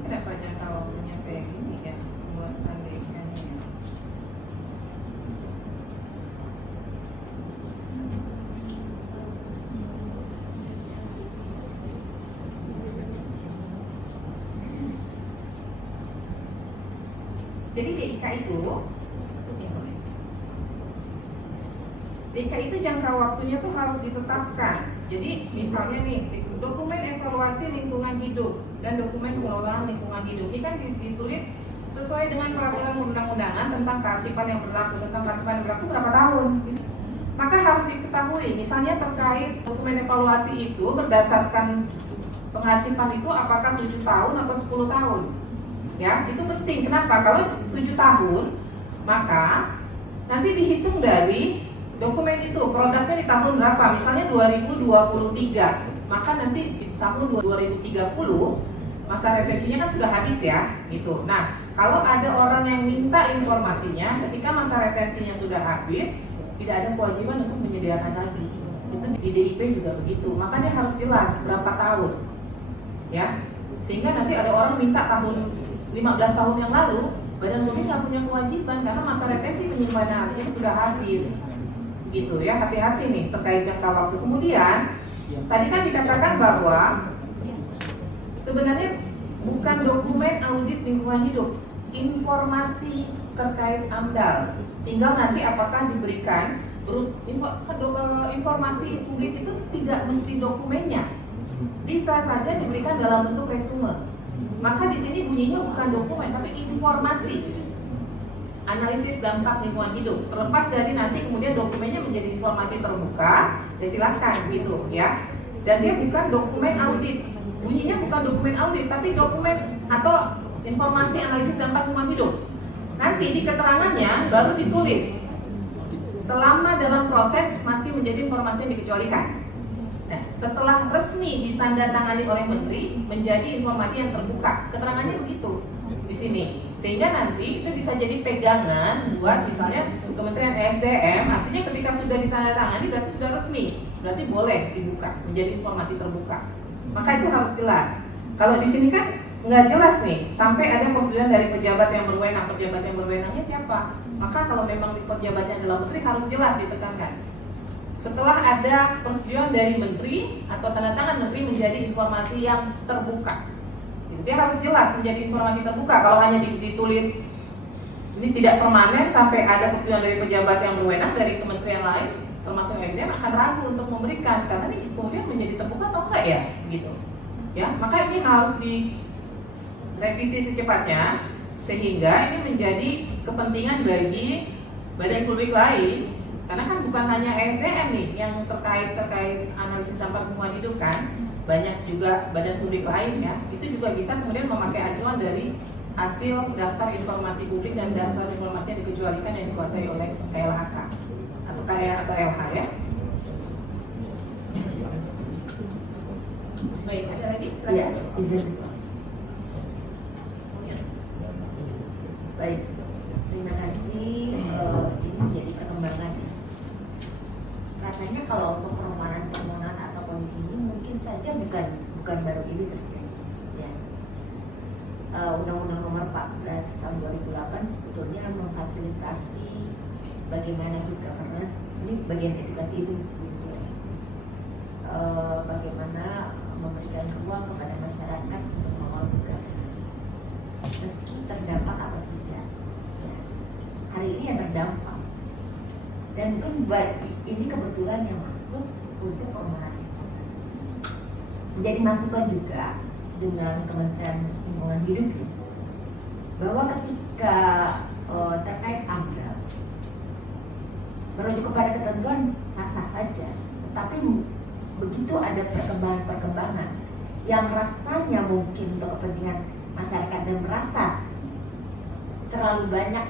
Kenapa jangka waktunya kayak gini ya, pembuatan DIK-nya ya? Jadi DIK itu jangka waktunya tuh harus ditetapkan. Jadi misalnya nih, dokumen evaluasi lingkungan hidup dan dokumen pengelolaan lingkungan hidup ini kan ditulis sesuai dengan peraturan undang-undangan tentang kearsipan yang berlaku berapa tahun. Maka harus diketahui, misalnya terkait dokumen evaluasi itu berdasarkan pengarsipan itu apakah 7 tahun atau 10 tahun. Ya, itu penting. Kenapa? Kalau 7 tahun, maka nanti dihitung dari dokumen itu, produknya di tahun berapa, misalnya 2023, maka nanti di tahun 2030 masa retensinya kan sudah habis ya, gitu. Nah, kalau ada orang yang minta informasinya ketika masa retensinya sudah habis, tidak ada kewajiban untuk menyediakan lagi. Itu di DIP juga begitu, makanya harus jelas berapa tahun, ya. Sehingga nanti ada orang minta tahun 15 tahun yang lalu, Badan POM nggak punya kewajiban karena masa retensi penyimpanan arsip sudah habis. Gitu ya, hati-hati nih terkait jangka waktu. Kemudian tadi kan dikatakan bahwa sebenarnya bukan dokumen audit lingkungan hidup, informasi terkait AMDAL. Tinggal nanti apakah diberikan informasi publik itu tidak mesti dokumennya, bisa saja diberikan dalam bentuk resume. Maka di sini bunyinya bukan dokumen tapi informasi analisis dampak lingkungan hidup. Terlepas dari nanti kemudian dokumennya menjadi informasi terbuka, ya silakan gitu ya. Dan dia bukan dokumen audit. Bunyinya bukan dokumen audit tapi dokumen atau informasi analisis dampak lingkungan hidup. Nanti di keterangannya baru ditulis selama dalam proses masih menjadi informasi yang dikecualikan. Nah, setelah resmi ditandatangani oleh Menteri menjadi informasi yang terbuka. Keterangannya begitu di sini. Sehingga nanti itu bisa jadi pegangan buat misalnya Kementerian ESDM, artinya ketika sudah ditandatangani berarti sudah resmi, berarti boleh dibuka menjadi informasi terbuka. Maka itu harus jelas. Kalau di sini kan nggak jelas nih, sampai ada persetujuan dari pejabat yang berwenang. Pejabat yang berwenangnya siapa? Maka kalau memang pejabatnya adalah menteri harus jelas ditekankan. Setelah ada persetujuan dari menteri atau tanda tangan menteri menjadi informasi yang terbuka. Dia harus jelas menjadi informasi terbuka. Kalau hanya ditulis ini tidak permanen sampai ada persetujuan dari pejabat yang berwenang dari kementerian lain, termasuk SDM akan ragu untuk memberikan karena ini kemudian menjadi terbuka atau enggak ya, gitu. Ya, maka ini harus direvisi secepatnya sehingga ini menjadi kepentingan bagi badan publik lain. Karena kan bukan hanya ESDM nih yang terkait analisis dampak lingkungan hidup kan, banyak juga badan publik lain ya. Itu juga bisa kemudian memakai acuan dari hasil daftar informasi publik dan dasar informasi yang dikecualikan yang dikuasai oleh KLHK atau KLH ya. Baik, ada lagi? Silakan. Iya, izin. Baik, terima kasih. Ini menjadi perkembangan. Rasanya kalau untuk permohonan atau kondisi ini mungkin saja bukan baru ini terjadi. Ya. Undang-Undang Nomor 14 Tahun 2008 sebetulnya memfasilitasi bagaimana good governance. Ini bagian edukasi itu. Bagaimana memberikan ruang kepada masyarakat untuk mengawal good governance, meski terdampak atau tidak. Ya. Hari ini yang terdampak. Dan mungkin ini kebetulan yang masuk untuk permohonan informasi. Menjadi masukan juga dengan Kementerian Lingkungan Hidup bahwa ketika terkait AMDAL merujuk kepada ketentuan sah-sah saja, tetapi begitu ada perkembangan yang rasanya mungkin untuk kepentingan masyarakat dan merasa terlalu banyak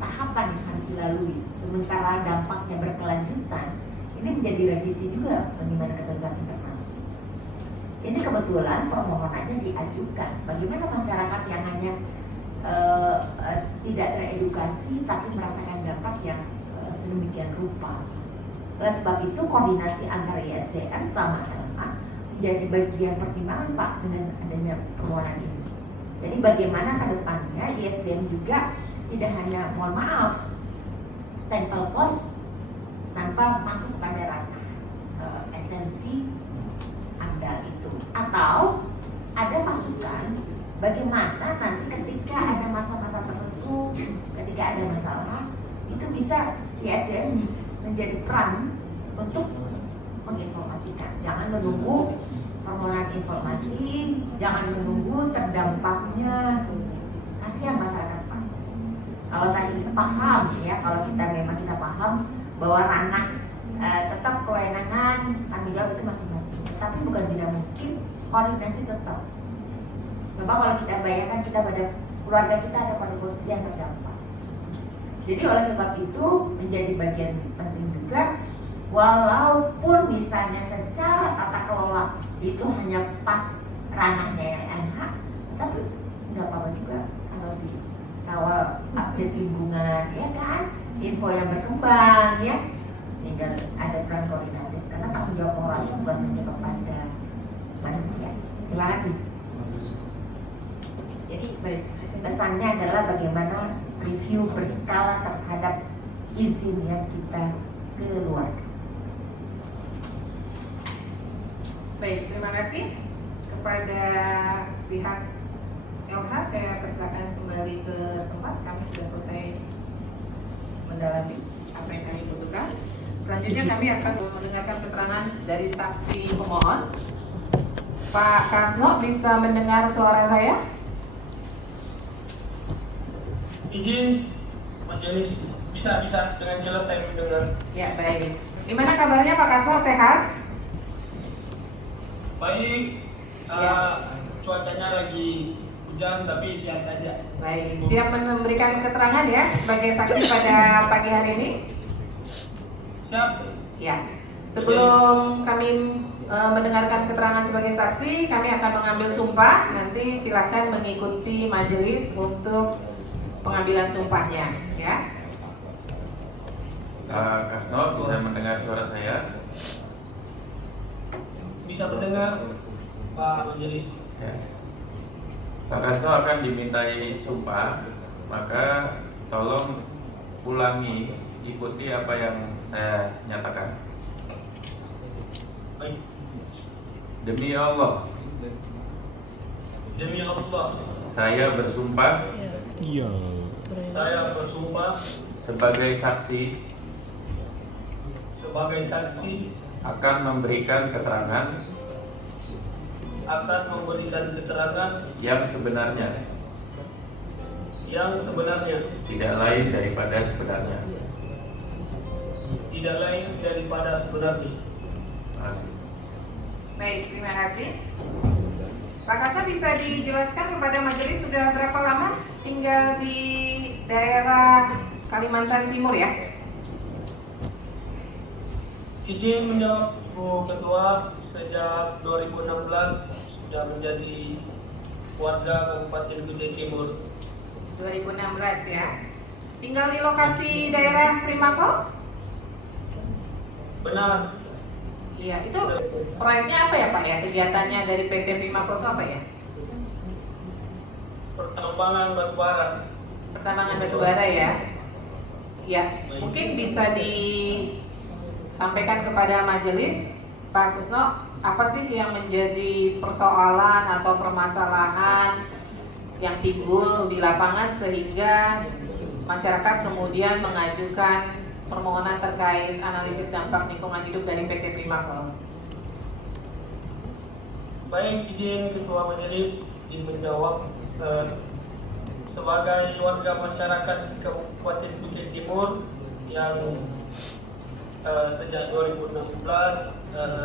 tahapan yang harus dilalui, sementara dampaknya berkelanjutan, ini menjadi revisi juga bagaimana ketentuan internal. Ini kebetulan permohonannya diajukan. Bagaimana masyarakat yang hanya tidak teredukasi tapi merasakan dampak yang sedemikian rupa. Oleh sebab itu koordinasi antara ISDM sama LH menjadi bagian pertimbangan Pak dengan adanya permohonan ini. Jadi bagaimana ke depannya ISDM juga tidak hanya, mohon maaf, stempel pos tanpa masuk pada ranah esensi AMDAL itu, atau ada masukan bagaimana nanti ketika ada masa-masa tertentu, ketika ada masalah itu bisa ISDM menjadi peran untuk menginformasikan. Jangan menunggu permohonan informasi, jangan menunggu terdampaknya. Kasihan masyarakat Pak. Kalau tadi paham ya, kalau memang kita paham bahwa ranah tetap kewenangan tanggung jawab itu masing-masing. Tapi bukan tidak mungkin koordinasi tetap. Coba kalau kita bayangkan kita pada keluarga kita ada pada posisi yang terdampak. Jadi oleh sebab itu menjadi bagian penting juga, walaupun misalnya secara tata kelola itu hanya pas ranahnya yang NH, tapi nggak apa-apa juga kalau dikawal update lingkungan, ya kan, info yang berkembang, ya, tinggal ada peran koordinatif karena tanggung jawab moralnya bukan hanya kepada manusia. Terima kasih. Jadi pesannya adalah bagaimana review berkala terhadap izin yang kita keluarkan. Baik, terima kasih kepada pihak LH. Saya persilakan kembali ke tempat. Kami sudah selesai mendalami apa yang kami butuhkan. Selanjutnya kami akan mendengarkan keterangan dari saksi pemohon. Pak Kasno, bisa mendengar suara saya? Izin majelis, bisa dengan jelas saya mendengar. Ya, baik. Gimana kabarnya Pak Kasno, sehat? Baik, cuacanya lagi hujan tapi sehat saja. Baik, siap memberikan keterangan ya sebagai saksi pada pagi hari ini? Siap. Ya, sebelum kami mendengarkan keterangan sebagai saksi, kami akan mengambil sumpah. Nanti silakan mengikuti majelis untuk pengambilan sumpahnya, ya. Kak Kasno bisa mendengar suara saya? Bisa mendengar Pak Majelis. Ya. Pak Kasno akan dimintai sumpah, maka tolong ulangi, ikuti apa yang saya nyatakan. Baik. Demi Allah, Demi Allah, saya bersumpah saya bersumpah sebagai saksi sebagai saksi akan memberikan keterangan yang sebenarnya, tidak lain daripada sebenarnya. Terima kasih. Baik, terima kasih. Pak Kasno, bisa dijelaskan kepada majelis sudah berapa lama tinggal di daerah Kalimantan Timur, ya? Izin menjawab Bu Ketua, sejak 2016 sudah menjadi warga Kabupaten Kutai Timur. 2016 ya. Tinggal di lokasi daerah Primakol? Benar. Iya, itu proyeknya apa ya Pak ya? Kegiatannya dari PT Primakol itu apa ya? Pertambangan batubara. Pertambangan batubara ya. Ya, mungkin bisa disampaikan kepada majelis, Pak Kusno, apa sih yang menjadi persoalan atau permasalahan yang timbul di lapangan sehingga masyarakat kemudian mengajukan permohonan terkait analisis dampak lingkungan hidup dari PT Primakol? Baik, izin Ketua Majelis menjawab. Sebagai warga masyarakat Kabupaten Kutai Timur yang sejak 2016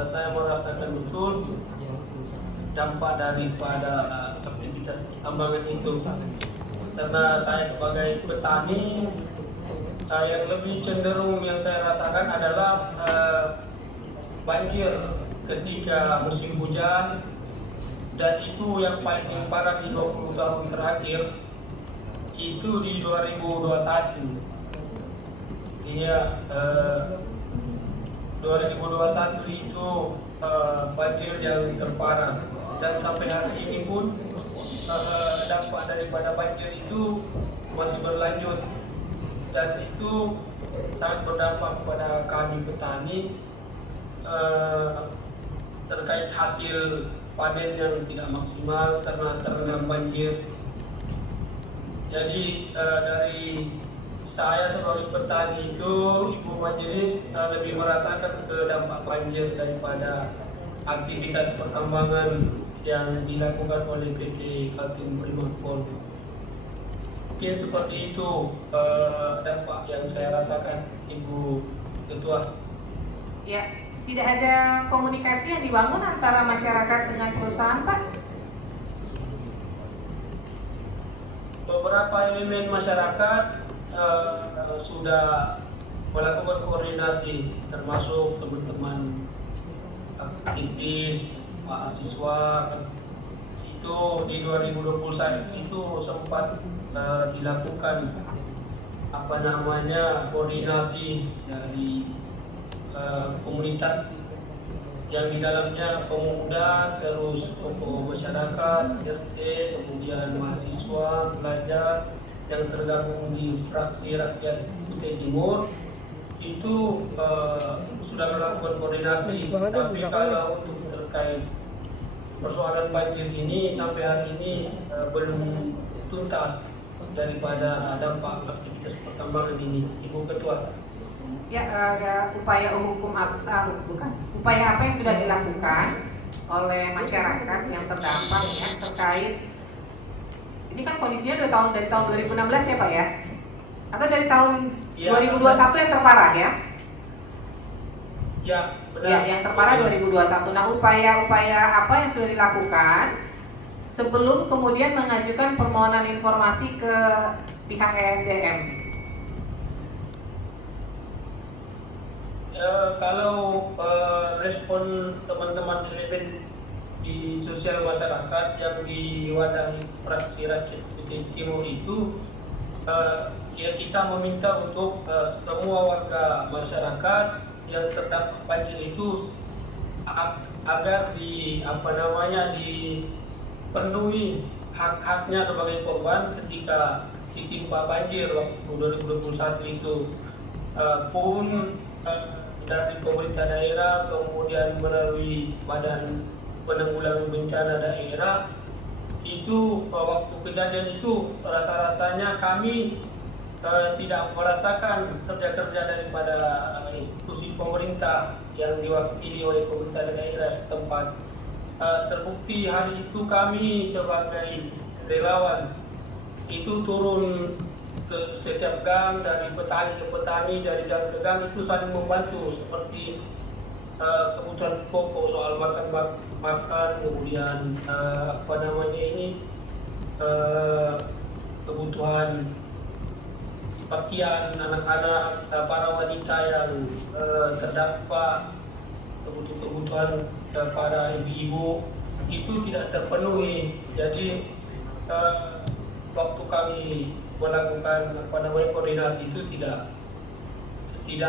saya merasakan betul dampak daripada aktivitas pertambangan itu, karena saya sebagai petani yang lebih cenderung yang saya rasakan adalah banjir ketika musim hujan, dan itu yang paling parah di 20 tahun terakhir itu di 2021. Artinya 2021 itu banjir yang terparah, dan sampai hari ini pun dampak daripada banjir itu masih berlanjut, dan itu sangat berdampak kepada kami petani terkait hasil panen yang tidak maksimal karena terendam banjir. Jadi dari saya sebagai petani itu, Ibu Majelis lebih merasakan ke dampak banjir daripada aktivitas pertambangan yang dilakukan oleh PT Kaltim Primakol. Mungkin seperti itu dampak yang saya rasakan, Ibu Ketua. Ya, tidak ada komunikasi yang dibangun antara masyarakat dengan perusahaan, Pak? Beberapa elemen masyarakat sudah melakukan koordinasi, termasuk teman-teman aktivis, mahasiswa. Itu di 2021 itu sempat dilakukan koordinasi dari komunitas yang di dalamnya pemuda, terus tokoh masyarakat, RT, kemudian mahasiswa, pelajar yang tergabung di fraksi rakyat Kutai Timur. Itu sudah melakukan koordinasi, tapi kalau untuk terkait persoalan banjir ini sampai hari ini belum tuntas daripada dampak aktivitas pertambangan ini, Ibu Ketua. Ya, upaya apa yang sudah dilakukan oleh masyarakat yang terdampak ya terkait ini kan kondisinya dari tahun 2016 ya Pak ya, atau dari tahun 2021 yang terparah ya? Ya, benar. Ya, yang terparah 2021. Nah, upaya apa yang sudah dilakukan sebelum kemudian mengajukan permohonan informasi ke pihak ESDM? kalau respon teman-teman elemen di sosial masyarakat yang diwadahi fraksi Rakyat Timur itu, ya kita meminta untuk semua warga masyarakat yang terdampak banjir itu agar dipenuhi hak-haknya sebagai korban ketika ditimpa banjir waktu 2021 itu, pun dari pemerintah daerah kemudian melalui Badan Penanggulangan Bencana Daerah itu waktu kejadian itu rasa-rasanya kami tidak merasakan kerja-kerja daripada institusi pemerintah yang diwakili oleh pemerintah daerah setempat. Terbukti hari itu kami sebagai relawan itu turun ke setiap gang, dari petani ke petani, dari gang ke gang, itu saling membantu seperti kebutuhan pokok, soal makan, kemudian kebutuhan pakaian anak-anak, para wanita yang terdampak, kebutuhan para ibu-ibu itu tidak terpenuhi. Jadi waktu kami melakukan koordinasi itu tidak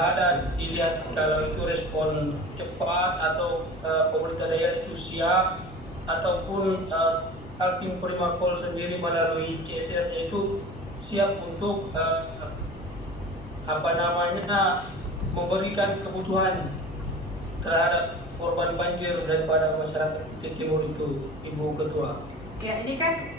ada dilihat kalau itu respon cepat atau pemerintah daerah itu siap, ataupun Kaltim Primakol sendiri melalui CSR itu siap untuk memberikan kebutuhan terhadap korban banjir daripada masyarakat Timur itu, Ibu Ketua. Ya, ini kan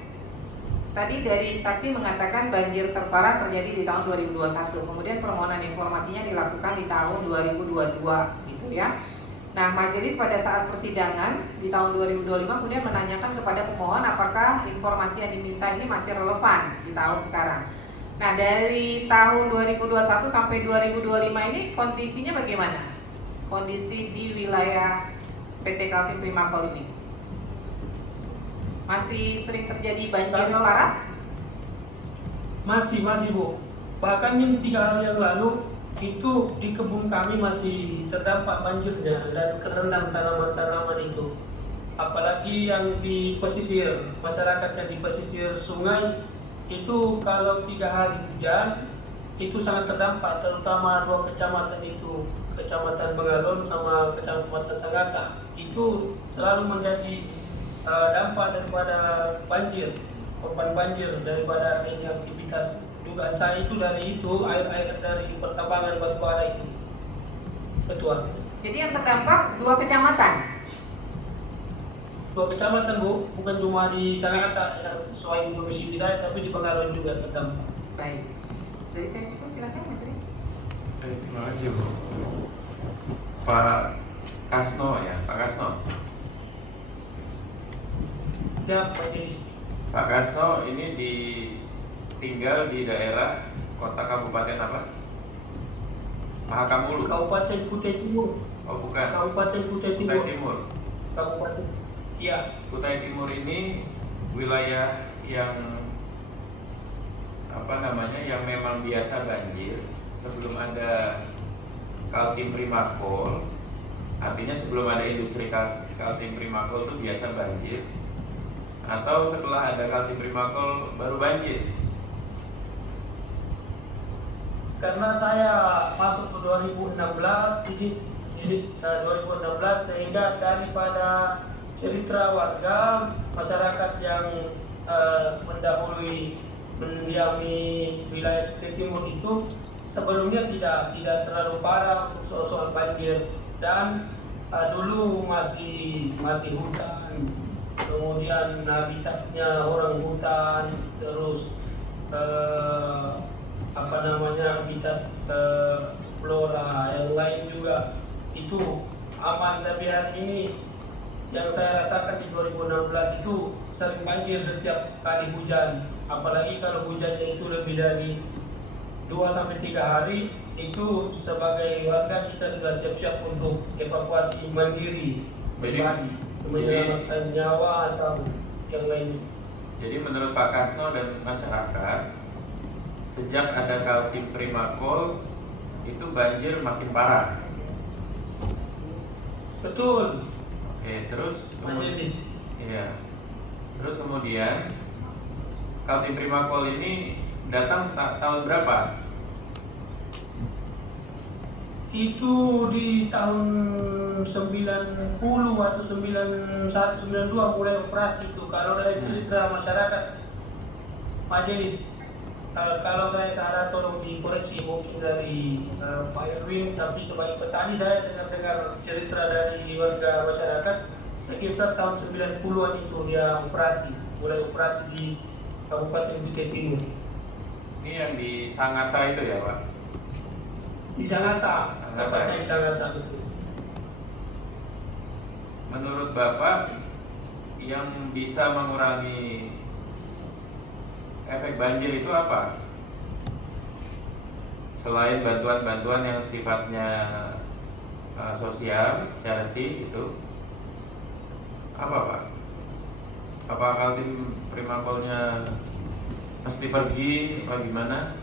tadi dari saksi mengatakan banjir terparah terjadi di tahun 2021, kemudian permohonan informasinya dilakukan di tahun 2022 gitu ya. Nah, majelis pada saat persidangan di tahun 2025 kemudian menanyakan kepada pemohon apakah informasi yang diminta ini masih relevan di tahun sekarang. Nah, dari tahun 2021 sampai 2025 ini kondisinya bagaimana? Kondisi di wilayah PT Kaltim Primakol ini masih sering terjadi banjir parah? Masih Bu. Bahkan yang 3 hari yang lalu itu di kebun kami masih terdampak banjirnya dan kerendam tanaman-tanaman itu. Apalagi yang di pesisir, masyarakat yang di pesisir sungai itu kalau 3 hari hujan itu sangat terdampak, terutama 2 kecamatan itu, Kecamatan Bengalon sama Kecamatan Sangatta, itu selalu menjadi dampak daripada banjir, korban banjir daripada ini aktivitas. Dugaan saya itu dari itu air dari pertambangan batubara itu, Ketua. Jadi yang terdampak 2 kecamatan? 2 kecamatan Bu, bukan cuma di Sangatta yang sesuai domisili saya, tapi di Bengalon juga terdampak. Baik, dari saya cukup, silakan Majelis. Terima kasih Bu. Pak Kasno ya, Pak Kasno. Ya, Majelis. Pak Kasno ini tinggal di daerah kota kabupaten apa? Mahakamulu. Kabupaten Kutai Timur. Oh bukan. Kabupaten Kutai Timur. Kutai Timur. Kabupaten. Iya. Kutai Timur ini wilayah yang yang memang biasa banjir sebelum ada Kaltim Primakol. Artinya sebelum ada industri Kaltim Primakol itu biasa banjir, atau setelah ada Kaltim Primakol baru banjir? Karena saya masuk ke 2016, jadi 2016, sehingga daripada cerita warga masyarakat yang mendahului mendiami wilayah Timur itu sebelumnya tidak terlalu parah untuk soal banjir, dan dulu masih hutan, kemudian habitatnya orang hutan, terus habitat flora yang lain juga itu aman. Tapi hari ini yang saya rasakan di 2016 itu sering banjir setiap kali hujan, apalagi kalau hujannya itu lebih dari 2-3 hari, itu sebagai warga kita sudah siap-siap untuk evakuasi mandiri pribadi, menyelamatkan nyawa atau yang lain. Jadi menurut Pak Kasno dan masyarakat, sejak ada Kaltim Primakol itu banjir makin parah. Betul, Oke, terus majelis. iya. Terus kemudian Kaltim Primakol ini datang tahun berapa? Itu di tahun 90 atau 91, 92 mulai operasi itu. Kalau dari cerita masyarakat majelis, kalau saya salah tolong dikoreksi mungkin dari Pak Erwin, tapi sebagai petani saya dengar cerita dari warga masyarakat sekitar tahun 90-an itu dia mulai operasi di Kabupaten Kutai Timur. Ini yang di Sangatta itu ya, Pak? Di Sangatta, tepatnya di Sangatta. Menurut Bapak, yang bisa mengurangi efek banjir itu apa? Selain bantuan-bantuan yang sifatnya sosial, charity itu, apa Pak? Apa Kaltim Primakolnya mesti pergi atau gimana?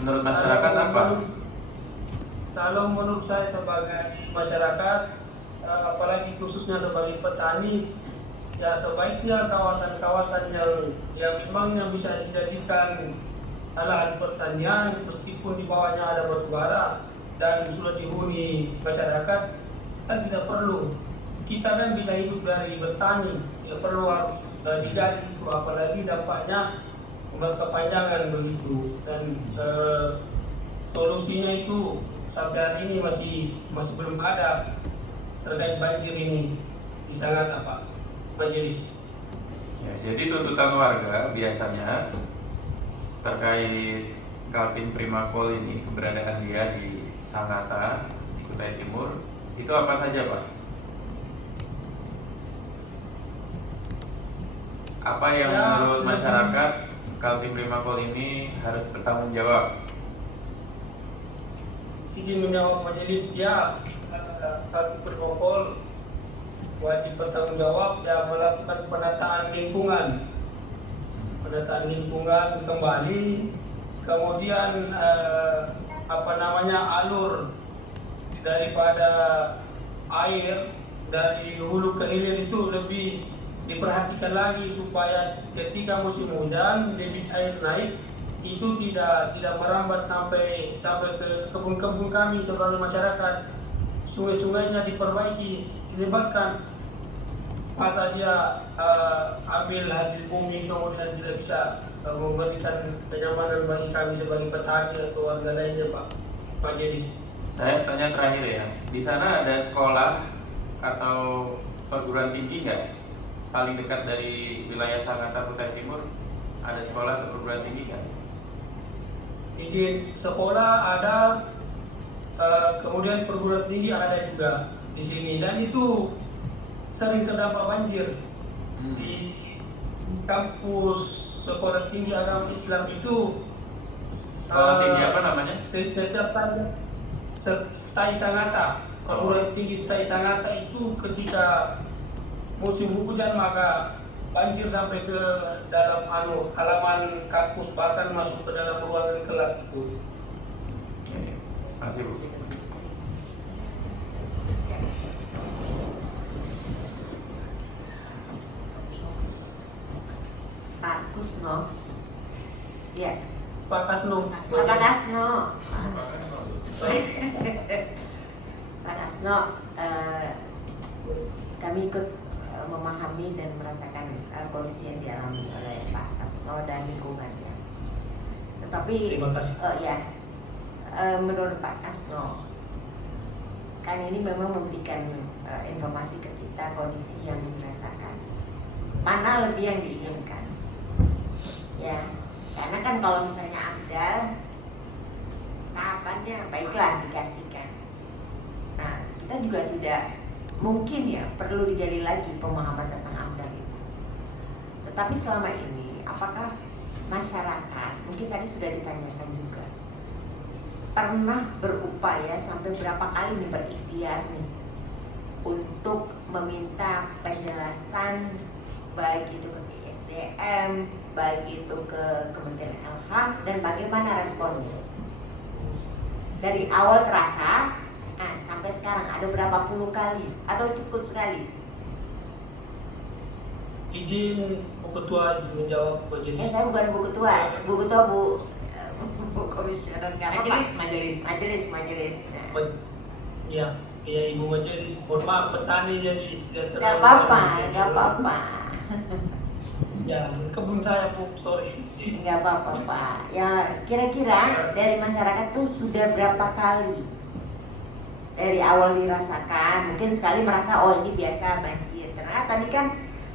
Menurut masyarakat apa? Kalau menurut saya sebagai masyarakat, apalagi khususnya sebagai petani, ya sebaiknya kawasan-kawasan yang memangnya bisa dijadikan lahan pertanian, meskipun di bawahnya ada batu bara dan sudah dihuni masyarakat, kan tidak perlu. Kita kan bisa hidup dari bertani, tidak perlu harus digali itu, apalagi dampaknya berkepanjangan begitu. Dan solusinya itu sampai hari ini masih belum ada terkait banjir ini di Sangatta, Pak Majelis. Ya, jadi tuntutan warga biasanya terkait Kaltim Primakol ini, keberadaan dia di Sangatta, di Kutai Timur, itu apa saja Pak? Apa yang menurut masyarakat Kaltim Primakol ini harus bertanggung jawab? Izin menjawab majelis, ya Kaltim Primakol wajib bertanggung jawab ya melakukan penataan lingkungan kembali, kemudian alur daripada air dari hulu ke hilir itu lebih diperhatikan lagi supaya ketika musim hujan debit air naik itu tidak merambat sampai ke kebun-kebun kami sebagai masyarakat. Sungai-sungainya diperbaiki, dilibatkan. Masa dia ambil hasil bumi kemudian tidak bisa memberikan kenyamanan bagi kami sebagai petani atau warga lainnya, Pak Majelis. Saya tanya terakhir ya, di sana ada sekolah atau perguruan tinggi nggak? Paling dekat dari wilayah Sangatta Kutai Timur ada sekolah atau perguruan tinggi nggak? Izin sekolah ada, kemudian perguruan tinggi ada juga di sini, dan itu sering terdampak banjir. Di kampus Sekolah Tinggi Agama Islam itu sekolah tinggi apa namanya? Tetap ada Stai Sangatta, perguruan tinggi Stai Sangatta itu ketika musim hujan maka banjir sampai ke dalam halaman kampus, bahkan masuk ke dalam ruangan kelas itu. Terima kasih Bu. Pak Kusno. Ya. Pak Kasno. Pak Kasno. Pak Kasno, kami ikut memahami dan merasakan kondisi yang dialami oleh Pak Kasno dan lingkungannya. Tetapi menurut Pak Kasno, kan ini memang memberikan informasi ke kita kondisi yang dirasakan. Mana lebih yang diinginkan? Ya, karena kan kalau misalnya AMDAL tahapannya baiklah dikasihkan. Nah, kita juga tidak mungkin ya perlu digali lagi pemahaman tentang AMDAL itu. Tetapi selama ini apakah masyarakat, mungkin tadi sudah ditanyakan juga, pernah berupaya sampai berapa kali nih berikhtiar nih untuk meminta penjelasan baik itu ke BSDM, baik itu ke Kementerian LH, dan bagaimana responnya? Dari awal terasa pertanyaan sampai sekarang ada berapa puluh kali atau cukup sekali? Izin Bu Ketua izin menjawab majelis. Saya bukan Bu Ketua, Bu Ketua Bu Komisioner nggak apa-apa. Majelis. Nah. Ya, Ibu Majelis. Mohon maaf petani jadi tidak Nggak apa-apa. Ya, kebun saya Bu, sorry. Nggak apa-apa Pak. Ya kira-kira dari masyarakat tuh sudah berapa kali dari awal dirasakan? Mungkin sekali merasa oh ini biasa banjir. Ternyata tadi kan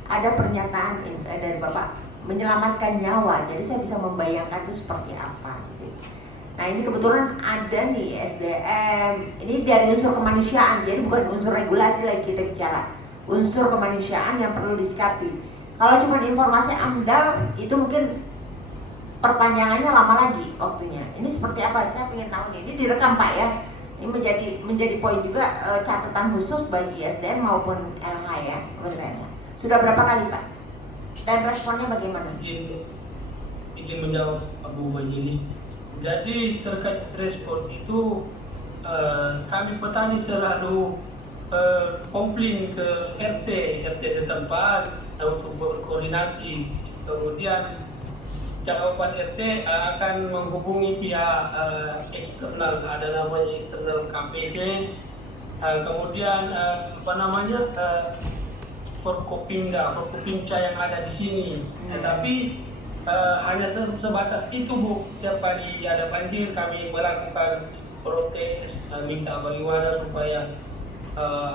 ada pernyataan dari Bapak menyelamatkan nyawa. Jadi saya bisa membayangkan itu seperti apa gitu. Nah ini kebetulan ada nih SDM. Ini dari unsur kemanusiaan. Jadi bukan unsur regulasi lagi kita bicara. Unsur kemanusiaan yang perlu disikapi. Kalau cuma informasi AMDAL itu mungkin perpanjangannya lama lagi waktunya. Ini seperti apa? Saya ingin tahu nih. Ini direkam Pak ya. Ini menjadi poin juga catatan khusus bagi SDM maupun LH ya, kementeriannya. Sudah berapa kali Pak? Dan responnya bagaimana? Izin menjawab Bu Majelis. Jadi terkait respon itu kami petani selalu komplain ke RT setempat untuk berkoordinasi. Kemudian jawaban RT akan menghubungi pihak eksternal, ada namanya eksternal KPC. Kemudian Forkopimda yang ada di sini. Tapi hanya sebatas itu Bu. Setiap kali ada banjir kami melakukan protes, minta bagaimana supaya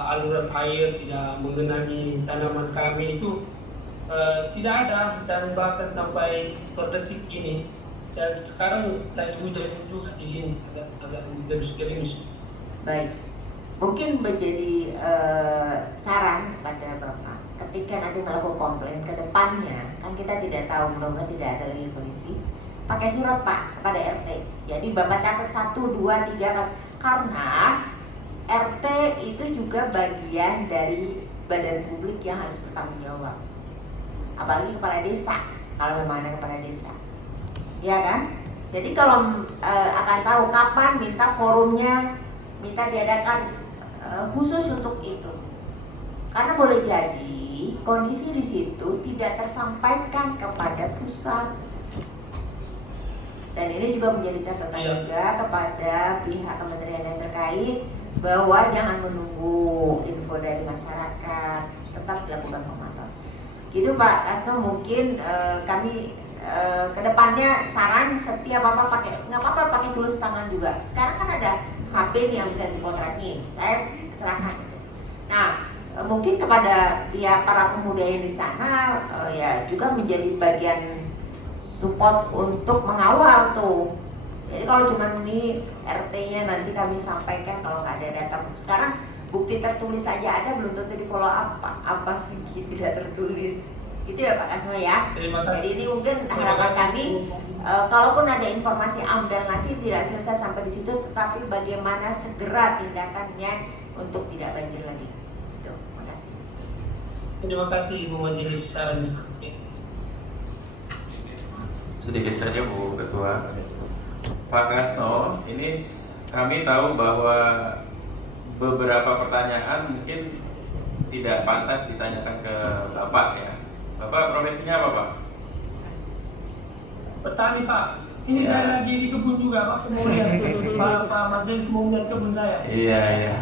aluran air tidak mengenangi tanaman kami itu tidak ada, dan bahkan sampai per detik ini. Dan sekarang lagi hujan juga di sini, agak gerimis. Baik, mungkin menjadi saran kepada Bapak ketika nanti melakukan komplain ke depannya, kan kita tidak tahu, mudah-mudahan tidak ada lagi kondisi, pakai surat Pak kepada RT. Jadi Bapak catat 1, 2, 3 karena RT itu juga bagian dari badan publik yang harus bertanggung jawab. Apalagi kepala desa, kalau memang ada kepala desa, ya kan? Jadi kalau akan tahu kapan minta forumnya, minta diadakan khusus untuk itu, karena boleh jadi kondisi di situ tidak tersampaikan kepada pusat, dan ini juga menjadi catatan juga kepada pihak kementerian yang terkait bahwa jangan menunggu info dari masyarakat, tetap dilakukan pemantauan. Gitu Pak Asno, mungkin kami kedepannya saran setiap apa pakai, nggak apa-apa pakai tulis tangan juga. Sekarang kan ada HP nih yang bisa dipotret nih, saya serahkan itu. Nah mungkin kepada pihak para pemuda yang di sana ya juga menjadi bagian support untuk mengawal tuh. Jadi kalau cuma ini RT-nya nanti kami sampaikan kalau nggak ada data. Sekarang bukti tertulis saja ada, belum tentu di follow up apa tidak tertulis. Itu ya Pak Kasno ya. Jadi ini mungkin harapan kami kalaupun ada informasi AMDAL nanti tidak selesai sampai di situ, tetapi bagaimana segera tindakannya untuk tidak banjir lagi. Itu, makasih. Terima kasih Ibu Majelis sarannya. Sedikit saja Bu Ketua. Pak Kasno, ini kami tahu bahwa beberapa pertanyaan mungkin tidak pantas ditanyakan ke Bapak ya. Bapak profesinya apa Pak? Petani Pak. Ini ya. Saya lagi di kebun juga Pak. Mau lihat Pak Majen mau lihat kebun saya. Iya.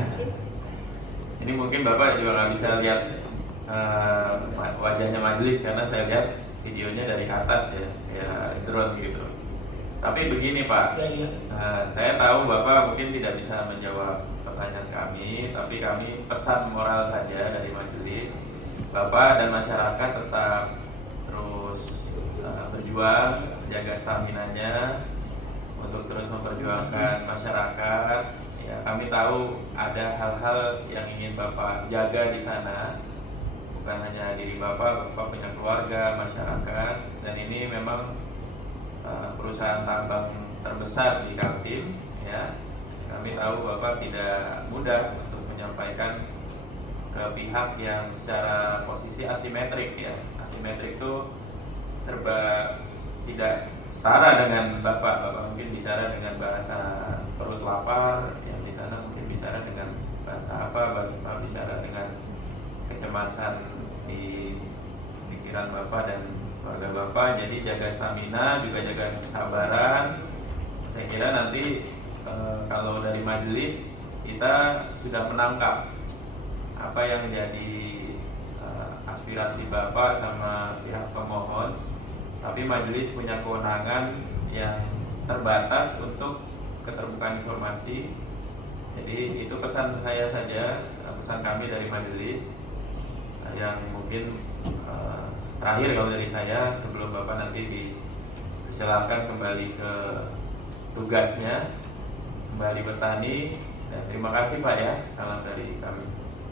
Ini mungkin Bapak juga nggak bisa lihat wajahnya majelis karena saya lihat videonya dari atas ya drone gitu. Tapi begini Pak, saya tahu Bapak mungkin tidak bisa menjawab pertanyaan kami, tapi kami pesan moral saja dari majelis, Bapak dan masyarakat tetap terus berjuang, jaga staminanya untuk terus memperjuangkan masyarakat. Ya, kami tahu ada hal-hal yang ingin Bapak jaga di sana, bukan hanya diri Bapak punya keluarga, masyarakat, dan ini memang perusahaan tambang terbesar di Kaltim ya. Kami tahu Bapak tidak mudah untuk menyampaikan ke pihak yang secara posisi asimetrik ya. Asimetrik itu serba tidak setara dengan Bapak mungkin bicara dengan bahasa perut lapar, yang di sana mungkin bicara dengan bahasa apa, Bapak bicara dengan kecemasan di pikiran Bapak dan keluarga Bapak. Jadi jaga stamina, juga jaga kesabaran. Saya kira nanti kalau dari majelis kita sudah menangkap apa yang menjadi aspirasi Bapak sama pihak pemohon, tapi majelis punya kewenangan yang terbatas untuk keterbukaan informasi. Jadi itu pesan saya saja, pesan kami dari majelis yang mungkin terakhir kalau dari saya, sebelum Bapak nanti disilakan kembali ke tugasnya, kembali bertani. Dan terima kasih Pak ya, salam dari kami.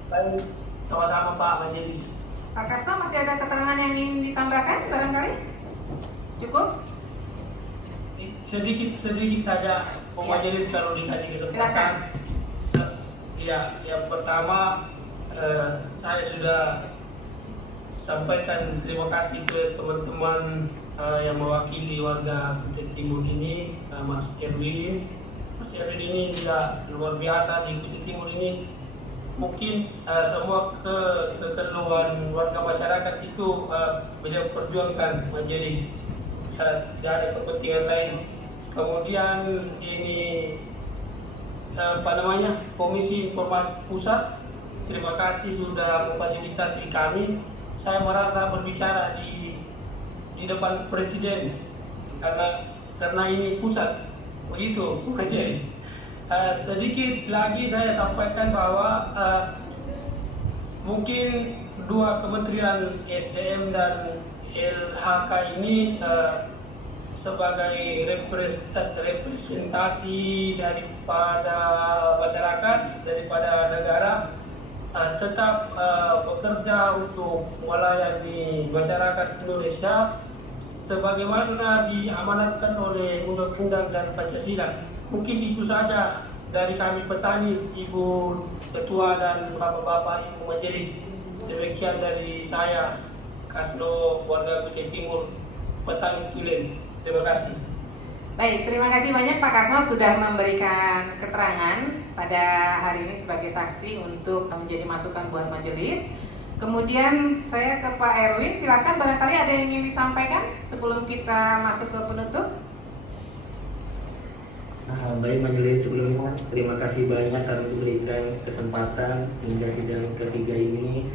Baik, sama-sama Pak Majelis. Pak Kasno, masih ada keterangan yang ingin ditambahkan barangkali? Cukup? Sedikit saja Pak Majelis kalau dikasih kesempatan. Ya, yang pertama saya sudah sampaikan terima kasih ke teman-teman yang mewakili warga Bukit Timur ini, Mas Erwin. Mas Erwin ini juga luar biasa di Bukit Timur ini. Mungkin semua kekeluhan warga masyarakat itu beliau perjuangkan majelis, tidak ada kepentingan lain. Kemudian ini Komisi Informasi Pusat, terima kasih sudah memfasilitasi kami. Saya merasa berbicara di depan Presiden karena ini pusat, begitu majelis. Sedikit lagi saya sampaikan bahwa mungkin dua kementerian SDM dan LHK ini sebagai representasi daripada masyarakat, daripada negara, tetap bekerja untuk melayani masyarakat Indonesia sebagaimana diamanatkan oleh Undang-Undang dan Pancasila. Mungkin itu saja dari kami petani, Ibu Ketua dan Bapak-Bapak Ibu Majelis. Demikian dari saya, Kasno, warga Bukit Timur, petani tulen. Terima kasih. Baik, terima kasih banyak Pak Kasno sudah memberikan keterangan pada hari ini sebagai saksi untuk menjadi masukan buat majelis. Kemudian saya ke Pak Erwin, silakan barangkali ada yang ingin disampaikan sebelum kita masuk ke penutup. Baik majelis, sebelumnya terima kasih banyak kami diberikan kesempatan hingga sidang ketiga ini,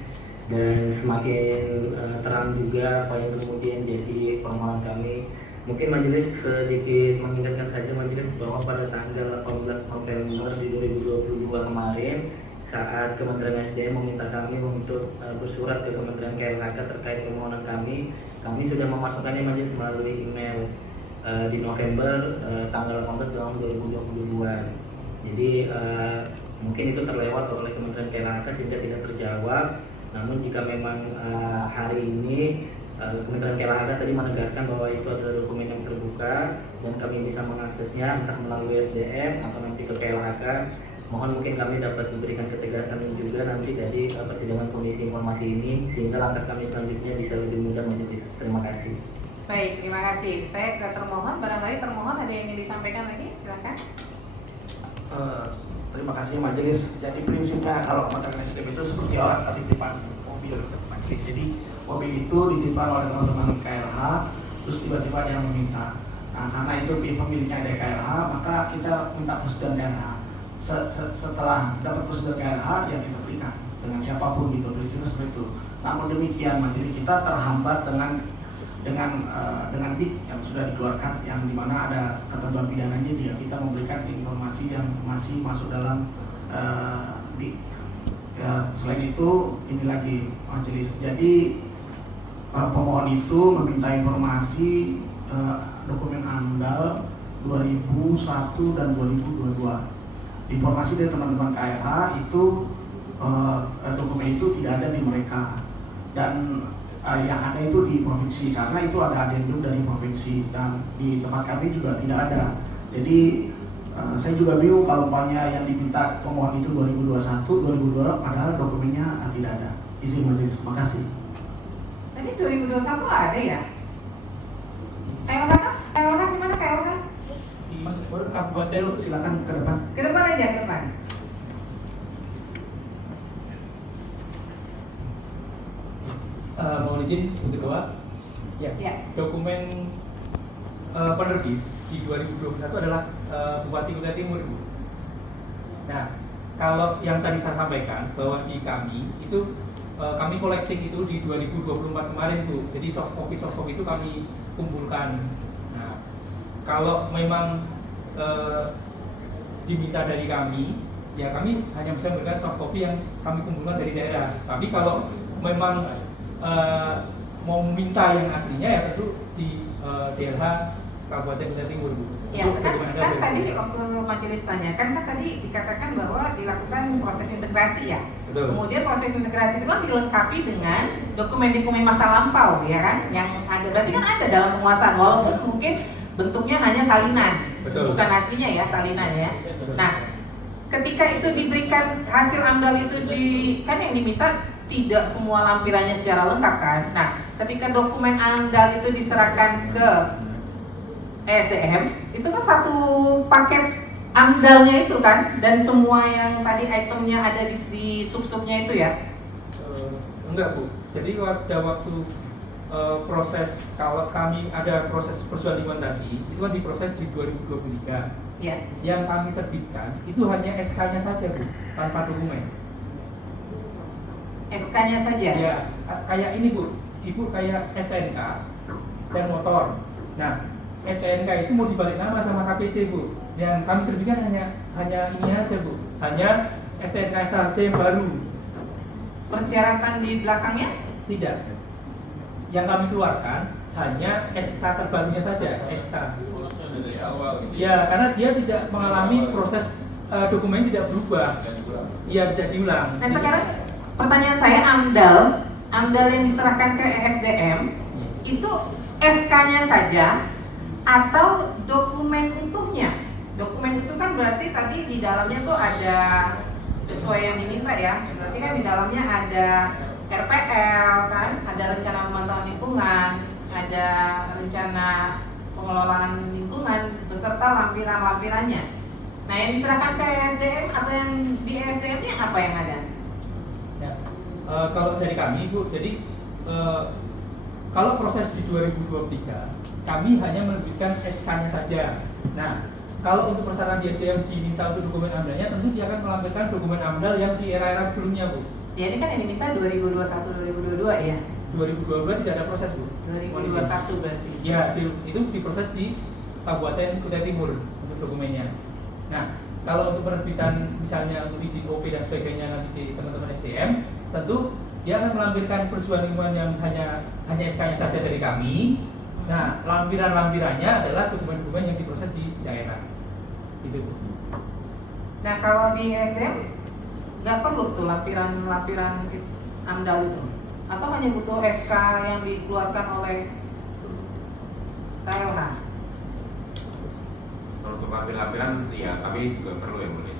dan semakin terang juga apa yang kemudian jadi permohonan kami. Mungkin majelis sedikit mengingatkan saja majelis bahwa pada tanggal 18 November di 2022 kemarin, saat Kementerian SDM meminta kami untuk bersurat ke Kementerian KLHK terkait permohonan kami sudah memasukkannya majelis melalui email di November tanggal 18 tahun 2022. Jadi mungkin itu terlewat oleh Kementerian KLHK sehingga tidak terjawab. Namun jika memang hari ini Kementerian KLHK tadi menegaskan bahwa itu adalah dokumen yang terbuka dan kami bisa mengaksesnya entah melalui SDM atau nanti ke KLHK, mohon mungkin kami dapat diberikan ketegasan juga nanti dari persidangan Komisi Informasi ini sehingga langkah kami selanjutnya bisa lebih mudah majelis. Terima kasih. Baik, terima kasih. Saya ke termohon, barangkali termohon ada yang ingin disampaikan lagi, silakan. Terima kasih majelis. Jadi prinsipnya kalau Kementerian SDM itu seperti orang titipan mobil majelis. Jadi mobil itu dititipkan oleh teman-teman KLH, terus tiba-tiba ada yang meminta. Nah, karena itu pemiliknya ada KLH, maka kita minta persetujuan KLH. Setelah dapat persetujuan KLH, ya kita berikan dengan siapapun gitu, prinsipnya seperti itu. Namun demikian majelis kita terhambat dengan dik yang sudah dikeluarkan, yang dimana ada ketentuan pidananya jika kita memberikan informasi yang masih masuk dalam dik. Ya, selain itu ini lagi majelis. Jadi pemohon itu meminta informasi dokumen AMDAL 2001 dan 2022. Informasi dari teman-teman KLH itu dokumen itu tidak ada di mereka, dan yang ada itu di provinsi, karena itu ada adendum dari provinsi dan di tempat kami juga tidak ada. Jadi saya juga bingung kalau umpamanya yang diminta pemohon itu 2021, 2022 padahal dokumennya tidak ada. Izin majelis, terima kasih. Tadi 2021 ada ya? KLH gimana KLH? Mas, silakan ke depan. Ke depan aja, ke depan. Mohon izin Bu Ketua. Ya. Dokumen penerbit di 2021 adalah Bupati Kutai Timur, Bu. Nah, kalau yang tadi saya sampaikan bahwa di kami itu kami collecting itu di 2024 kemarin, Bu. Jadi soft copy itu kami kumpulkan. Nah, kalau memang diminta dari kami, ya kami hanya bisa memberikan soft copy yang kami kumpulkan dari daerah. Tapi kalau memang mau minta yang aslinya, ya tentu di DLH Kabupaten Kutai Timur, Bu. Ya, kan tadi waktu majelis tanya kan tadi dikatakan bahwa dilakukan proses integrasi ya. Betul. Kemudian proses integrasi itu kan dilengkapi dengan dokumen-dokumen masa lampau ya kan, yang ada berarti kan ada dalam penguasaan walaupun mungkin bentuknya hanya salinan. Betul. Bukan aslinya ya, salinan ya. Nah, ketika itu diberikan hasil AMDAL itu kan yang diminta tidak semua lampirannya secara lengkap kan. Nah, ketika dokumen AMDAL itu diserahkan ke ESDM, itu kan satu paket AMDAL-nya itu kan, dan semua yang tadi itemnya ada di sub-subnya itu ya? Enggak, Bu. Jadi pada waktu proses, kalau kami ada proses persualiman tadi, itu kan diproses di 2023. Ya. Yang kami terbitkan itu hanya SK-nya saja, Bu, tanpa dokumen. SK-nya saja? Ya, kayak ini, Bu. Ibu kayak STNK dan motor. Nah, STNK itu mau dibalik nama sama KPC, Bu. Yang kami terbitkan hanya ini aja, Bu. Hanya STNK saja yang baru. Persyaratan di belakangnya? Tidak. Yang kami keluarkan hanya SK terbarunya saja, SK. Urusnya dari awal. Ya, karena dia tidak mengalami proses dokumen tidak berubah. Iya, tidak diulang. Nah, sekarang pertanyaan saya, AMDAL yang diserahkan ke ESDM itu SK-nya saja atau dokumen utuhnya? Dokumen itu kan berarti tadi di dalamnya tuh ada sesuai yang diminta ya. Berarti kan di dalamnya ada RPL kan, ada rencana pemantauan lingkungan, ada rencana pengelolaan lingkungan beserta lampiran-lampirannya. Nah, yang diserahkan ke ESDM atau yang di ESDM-nya apa yang ada? Ya, kalau dari kami, Bu, jadi kalau proses di 2023 kami hanya menerbitkan SK-nya saja. Nah, kalau untuk persyaratan di SDM diminta untuk dokumen AMDAL-nya, tentu dia akan melampirkan dokumen AMDAL yang di era-era sebelumnya, Bu. Ya, ini kan yang diminta 2021-2022 ya? 2022 tidak ada proses, Bu. 2021 berarti? Ya, itu diproses di Kabupaten Kutai Timur untuk dokumennya. Nah, kalau untuk penerbitan misalnya untuk izin OP dan sebagainya nanti di teman-teman SDM, tentu dia akan melampirkan persetujuan lingkungan yang hanya SK-nya saja dari kami. Nah, lampiran-lampirannya adalah dokumen-dokumen yang diproses di daerah. Gitu. Nah, kalau di SDM nggak perlu tuh lampiran AMDAL itu? Atau hanya butuh SK yang dikeluarkan oleh KLH? Kalau untuk lampiran, ya kami juga perlu yang boleh.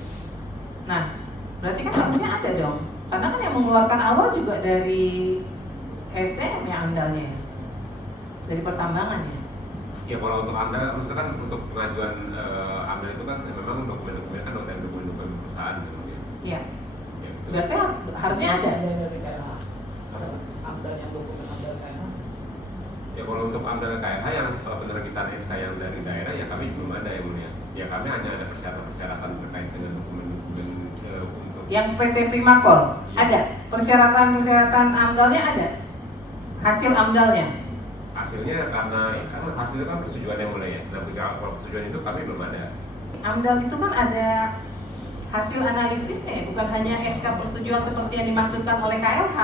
Nah, berarti kan harusnya ada dong. Karena kan yang mengeluarkan awal juga dari SDM ya AMDAL-nya, dari pertambangannya. Ya kalau untuk AMDAL, maksudnya kan untuk pengajuan AMDAL itu kan memang dokumen-dokumen kan dokumen-dokumen perusahaan gitu ya. Iya. Ya, betul. Berarti harusnya ada. AMDAL yang dokumen AMDAL KLH. Ya kalau untuk AMDAL KLH yang penerbitan SK yang dari daerah ya kami belum ada yang mulia. Ya kami hanya ada persyaratan terkait dengan dokumen-dokumen untuk Yang PT Primakol ada persyaratan AMDAL-nya ada, hasil AMDAL-nya. hasilnya karena hasilnya kan persetujuan yang mulai ya. Nah, kalau persetujuan itu kami belum ada. AMDAL itu kan ada hasil analisisnya ya, bukan hanya SK persetujuan seperti yang dimaksudkan oleh KLH.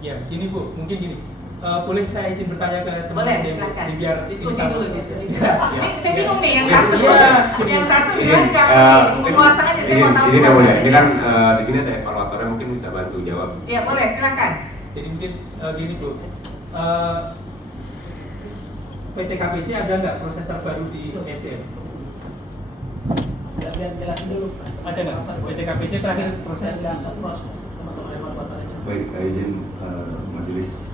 Ya, gini Bu, mungkin gini. Boleh saya izin bertanya ke teman-teman? Boleh, silakan. Biar Diskusi dulu, diskusi. Ya. Ini saya bingung nih, yang Ya, satu ya. yang satu bilang penguasa aja, saya mau tahu. Di sini ya boleh. Ini penguasanya. kan di sini ada evaluatornya mungkin bisa bantu jawab. Ya boleh, silakan. Jadi mungkin gini Bu, PT KPC ada nggak proses terbaru di SDM? Biar jelasin dulu. Ada nggak? PT KPC terakhir proses teman-teman evaluator. Baik, izin majelis.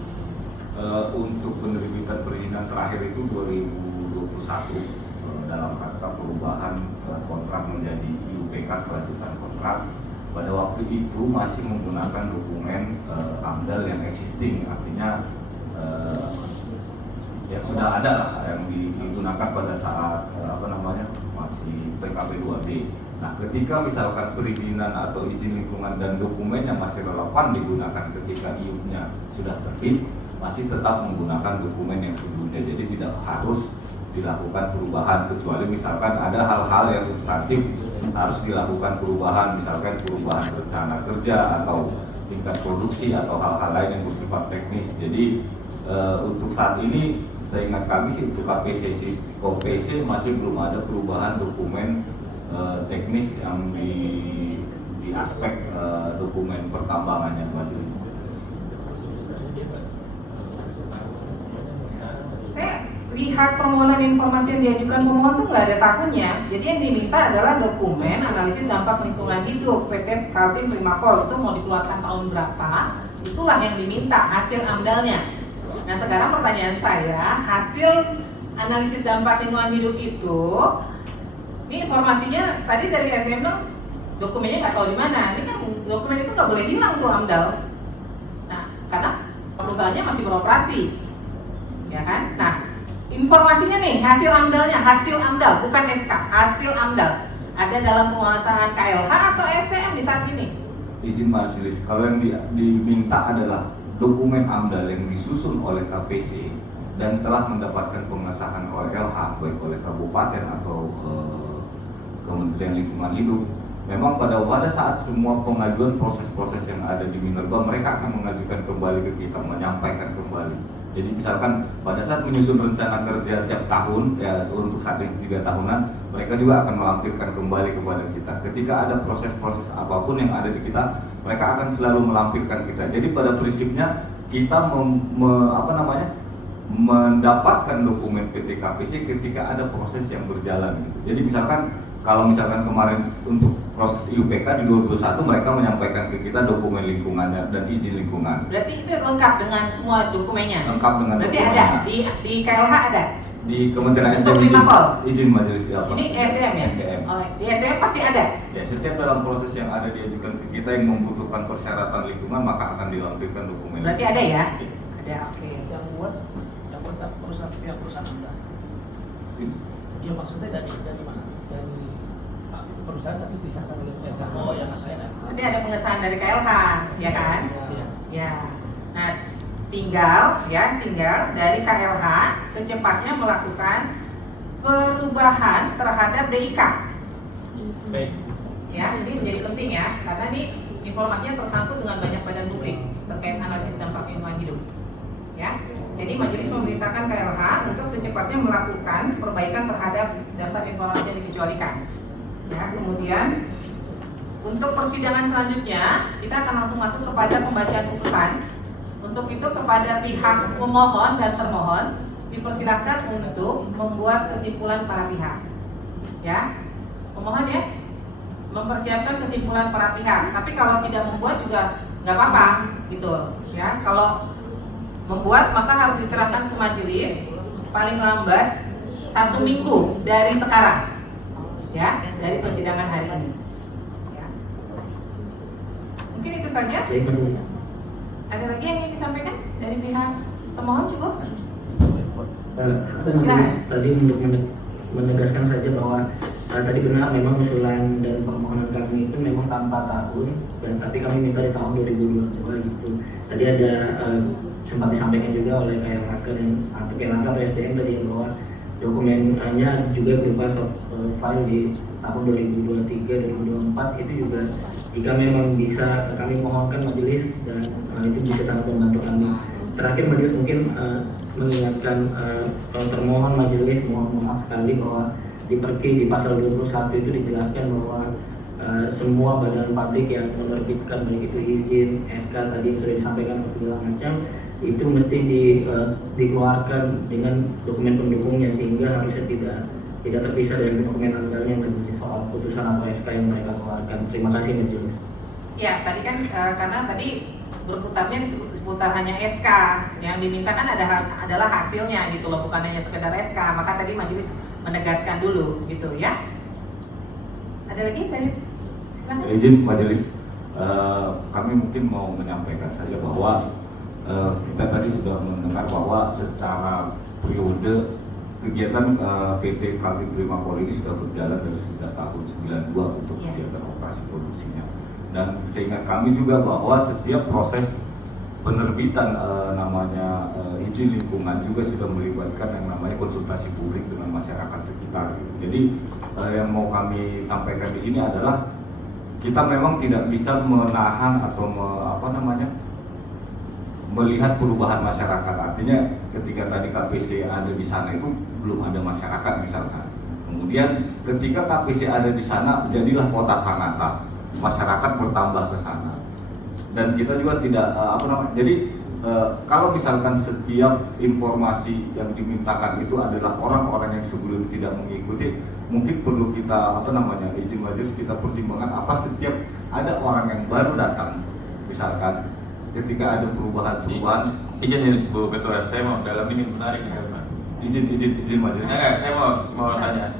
Untuk penerbitan perizinan terakhir itu 2021 dalam rangka perubahan kontrak menjadi IUPK kelanjutan kontrak. Pada waktu itu masih menggunakan dokumen AMDAL AMDAL yang existing, artinya yang sudah ada lah yang digunakan pada saat masih PKP 2D. Nah, ketika misalkan perizinan atau izin lingkungan dan dokumen yang masih relevan digunakan ketika IUP-nya sudah terbit, masih tetap menggunakan dokumen yang sebelumnya. Jadi tidak harus dilakukan perubahan, kecuali misalkan ada hal-hal yang substantif harus dilakukan perubahan, misalkan perubahan rencana kerja atau tingkat produksi atau hal-hal lain yang bersifat teknis. Jadi untuk saat ini seingat kami sih untuk KPC masih belum ada perubahan dokumen teknis yang di aspek dokumen pertambangannya majelis. Saya lihat permohonan informasi yang diajukan pemohon tuh nggak ada tahunnya. Jadi yang diminta adalah dokumen analisis dampak lingkungan hidup PT Kaltim Primakol, itu mau dikeluarkan tahun berapa, itulah yang diminta hasil AMDAL-nya. Nah sekarang pertanyaan saya, hasil analisis dampak lingkungan hidup itu, ini informasinya tadi dari SDM dong, dokumennya nggak tahu di mana. Ini kan dokumen itu nggak boleh hilang tuh AMDAL. Nah karena perusahaannya masih beroperasi, ya kan? Nah informasinya nih, hasil AMDAL bukan SK, hasil AMDAL ada dalam penguasaan KLH atau SDM di saat ini? Izin majelis, kalau yang diminta adalah dokumen AMDAL yang disusun oleh KPC dan telah mendapatkan pengesahan oleh LH, baik oleh kabupaten atau Kementerian Lingkungan Hidup. Memang pada saat semua pengajuan proses-proses yang ada di Minerba, mereka akan mengajukan kembali ke kita, menyampaikan kembali. Jadi misalkan pada saat menyusun rencana kerja tiap tahun, ya untuk saat ini 3 tahunan, mereka juga akan melampirkan kembali kepada kita. Ketika ada proses-proses apapun yang ada di kita, mereka akan selalu melampirkan kita. Jadi pada prinsipnya kita mendapatkan dokumen PT KPC ketika ada proses yang berjalan gitu. Jadi kalau misalkan kemarin untuk proses IUPK di 2021 mereka menyampaikan ke kita dokumen lingkungannya dan izin lingkungan. Berarti itu lengkap dengan semua dokumennya? Lengkap dengan berarti dokumennya. Ada di KLH ada? Di Kementerian untuk SDM izin majelis apa? Ini SDM ya? SDM. Oh, di SDM pasti ada? Ya, setiap dalam proses yang ada diajukan ke kita yang membutuhkan persyaratan lingkungan maka akan dilampirkan dokumen. Berarti ada ya? Ada, oke. Yang buat pihak perusahaan Anda. Iya maksudnya dari mana? Dari perusahaan tapi disahkan oleh perusahaan. Oh yang saya. Nanti ada pengesahan dari KLH, ya kan? Iya. Ya. Nah, tinggal dari KLH secepatnya melakukan perubahan terhadap DIK. Baik. Ya, ini menjadi penting ya, karena ini informasinya tersangkut dengan banyak badan publik terkait analisis dampak lingkungan hidup. Ya, jadi majelis memerintahkan KLH untuk secepatnya melakukan perbaikan terhadap dampak informasi yang dikecualikan. Ya, kemudian untuk persidangan selanjutnya kita akan langsung masuk kepada pembacaan putusan. Untuk itu kepada pihak pemohon dan termohon dipersilakan untuk membuat kesimpulan para pihak. Ya, pemohon yes, mempersiapkan kesimpulan para pihak. Tapi kalau tidak membuat juga nggak apa-apa, gitu. Ya, kalau membuat maka harus diserahkan ke majelis paling lambat 1 minggu dari sekarang. Ya, dari persidangan hari ini. Ya. Mungkin itu saja. Ada lagi yang ingin disampaikan dari pihak pemohon cukup? Tadi untuk menegaskan saja bahwa tadi benar memang usulan dan permohonan kami itu memang tanpa tahun dan tapi kami minta di tahun 2022 gitu. Tadi ada sempat disampaikan juga oleh KLHK atau SDM tadi yang bahwa dokumennya juga berupa soft file di tahun 2023-2024 itu juga jika memang bisa kami mohonkan majelis dan itu bisa sangat membantu kami. Terakhir majelis mungkin mengingatkan termohon majelis mohon maaf sekali bahwa di Perki di pasal 21 itu dijelaskan bahwa semua badan publik yang menerbitkan baik itu izin, SK tadi yang sudah disampaikan segala macam itu mesti dikeluarkan dengan dokumen pendukungnya sehingga harusnya tidak terpisah dari dokumen AMDAL-nya majelis soal putusan atau SK yang mereka keluarkan. Terima kasih majelis. Ya, tadi kan karena tadi berputarnya di seputar hanya SK, yang dimintakan adalah hasilnya gitu loh, bukan hanya sekedar SK. Maka tadi majelis menegaskan dulu gitu ya. Ada lagi tadi? Silakan. Izin majelis, kami mungkin mau menyampaikan saja bahwa kita tadi sudah mendengar bahwa secara periode kegiatan PT Kaltim Primakol ini sudah berjalan dari sejak tahun 92 untuk kegiatan operasi produksinya. Dan seingat kami juga bahwa setiap proses penerbitan izin lingkungan juga sudah melibatkan yang namanya konsultasi publik dengan masyarakat sekitar. Jadi yang mau kami sampaikan di sini adalah kita memang tidak bisa menahan atau melihat perubahan masyarakat. Artinya ketika tadi KPC ada di sana itu belum ada masyarakat misalkan. Kemudian ketika KPC ada di sana jadilah kota Sangatta, masyarakat bertambah ke sana. Dan kita juga tidak jadi kalau misalkan setiap informasi yang dimintakan itu adalah orang-orang yang sebelum tidak mengikuti, mungkin perlu kita izin majelis kita pertimbangkan apa setiap ada orang yang baru datang misalkan ketika ada perubahan-perubahan. Izin Bu Ketua, saya mau dalam ini menarik nih Pak. Izin majelis. Saya mau tanya.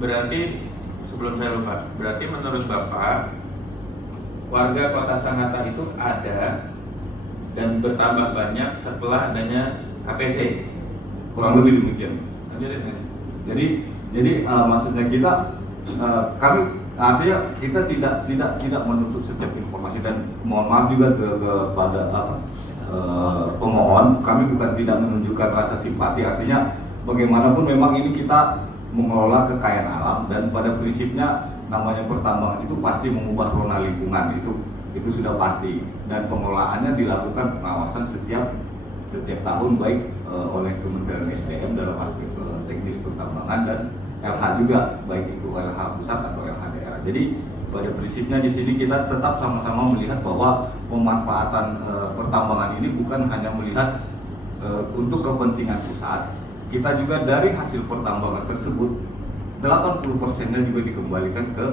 Berarti sebelum saya lupa, berarti menurut Bapak warga Kota Sangatta itu ada dan bertambah banyak setelah adanya KPC. Kurang lebih demikian. Jadi maksudnya kita kami artinya kita tidak menutup setiap informasi, dan mohon maaf juga kepada pemohon, kami bukan tidak menunjukkan rasa simpati. Artinya bagaimanapun memang ini kita mengelola kekayaan alam, dan pada prinsipnya namanya pertambangan itu pasti mengubah rona lingkungan, itu sudah pasti, dan pengelolaannya dilakukan pengawasan setiap tahun baik oleh Kementerian SDM dalam aspek teknis pertambangan dan LH juga, baik itu LH pusat atau LH daerah. Jadi pada prinsipnya di sini kita tetap sama-sama melihat bahwa pemanfaatan pertambangan ini bukan hanya melihat untuk kepentingan pusat. Kita juga dari hasil pertambangan tersebut 80%-nya juga dikembalikan ke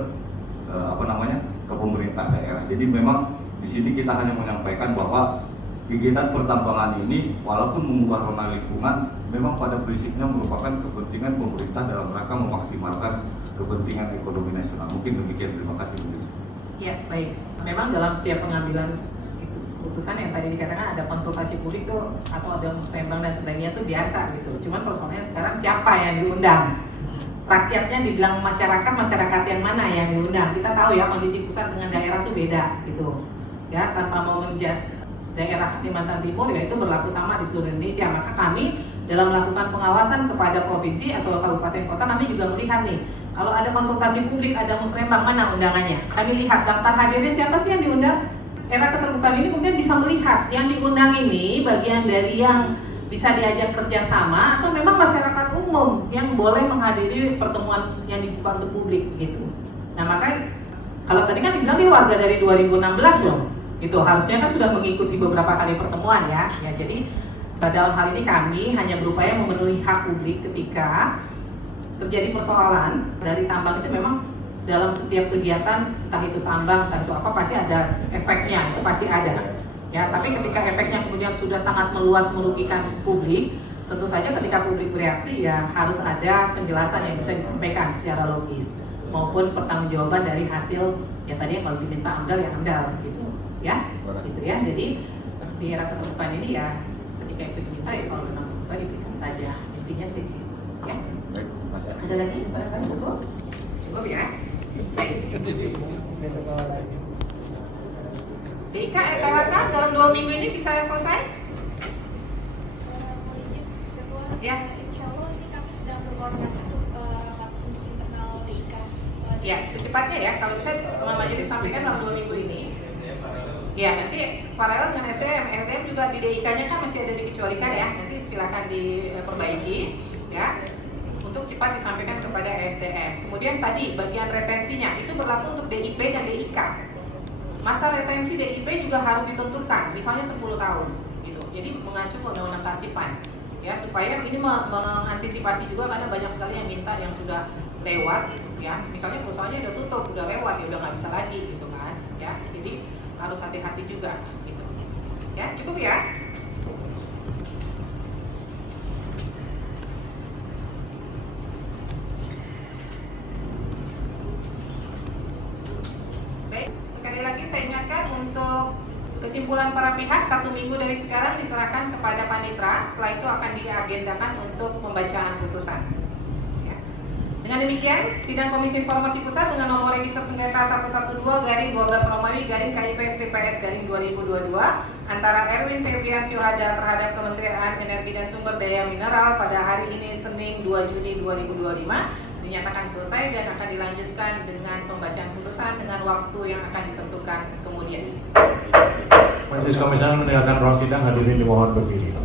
ke pemerintah daerah. Jadi memang di sini kita hanya menyampaikan bahwa kegiatan pertambangan ini walaupun mengubah rona lingkungan, memang pada prinsipnya merupakan kepentingan pemerintah dalam rangka memaksimalkan kepentingan ekonomi nasional. Mungkin demikian, terima kasih. Ya, baik. Memang dalam setiap pengambilan keputusan yang tadi dikatakan ada konsultasi publik tuh atau ada musrembang dan sebagainya tuh biasa gitu. Cuman persoalannya sekarang siapa yang diundang? Rakyatnya dibilang masyarakat yang mana yang diundang? Kita tahu ya kondisi pusat dengan daerah tuh beda gitu. Ya, tanpa mau menjas daerah Kalimantan Timur ya itu berlaku sama di seluruh Indonesia. Maka kami dalam melakukan pengawasan kepada provinsi atau kabupaten kota, kami juga melihat nih, kalau ada konsultasi publik, ada musrembang, mana undangannya? Kami lihat daftar hadirnya siapa sih yang diundang. Era keterbukaan ini kemudian bisa melihat yang diundang ini bagian dari yang bisa diajak kerjasama atau memang masyarakat umum yang boleh menghadiri pertemuan yang dibuka untuk publik gitu. Nah makanya kalau tadi kan dibilang dia warga dari 2016 loh, itu harusnya kan sudah mengikuti beberapa kali pertemuan ya. Jadi dalam hal ini kami hanya berupaya memenuhi hak publik ketika terjadi persoalan dari tambang. Itu memang dalam setiap kegiatan, entah itu tambang, entah itu apa, pasti ada efeknya, itu pasti ada. Ya, tapi ketika efeknya kemudian sudah sangat meluas merugikan publik, tentu saja ketika publik bereaksi ya harus ada penjelasan yang bisa disampaikan secara logis maupun pertanggungjawaban dari hasil yang tadi kalau diminta AMDAL ya AMDAL gitu ya. Gitu ya. Jadi di era keterbukaan ini ya ketika itu diminta ya kalau memang terbuka diberikan saja. Intinya sih ya. Ada lagi barangkali cukup? Cukup ya. Baik. Dika, RKLK dalam 2 minggu ini bisa selesai? Ya. Insya Allah ini kami sedang berkoordinasi untuk rapat internal DIK. Ya, secepatnya ya. Kalau bisa setengah majelis sampaikan dalam 2 minggu ini. Ya, nanti paralel dengan SDM juga di DIK-nya kan masih ada dikecualikan ya. Nanti silakan diperbaiki ya. Untuk cepat disampaikan kepada SDM. Kemudian tadi bagian retensinya itu berlaku untuk DIP dan DIK. Masa retensi DIP juga harus ditentukan, misalnya 10 tahun gitu. Jadi mengacu ke Undang-Undang Kasipan ya, supaya ini mengantisipasi juga karena banyak sekali yang minta yang sudah lewat ya. Misalnya perusahaannya udah tutup, udah lewat ya udah nggak bisa lagi gitu kan ya. Jadi harus hati-hati juga gitu. Ya, cukup ya. Baik, sekali lagi Kesimpulan para pihak 1 minggu dari sekarang diserahkan kepada panitra. Setelah itu akan diagendakan untuk pembacaan putusan. Ya. Dengan demikian, sidang Komisi Informasi Pusat dengan nomor register sengketa 112-12-Romawi-KIP-PS-2022 antara Erwin Febrian Syuhada terhadap Kementerian Energi dan Sumber Daya Mineral pada hari ini Senin 2 Juni 2025 dinyatakan selesai dan akan dilanjutkan dengan pembacaan putusan dengan waktu yang akan ditentukan kemudian. Majelis Komisioner mendengarkan ruang sidang, hadirin dimohon berdiri.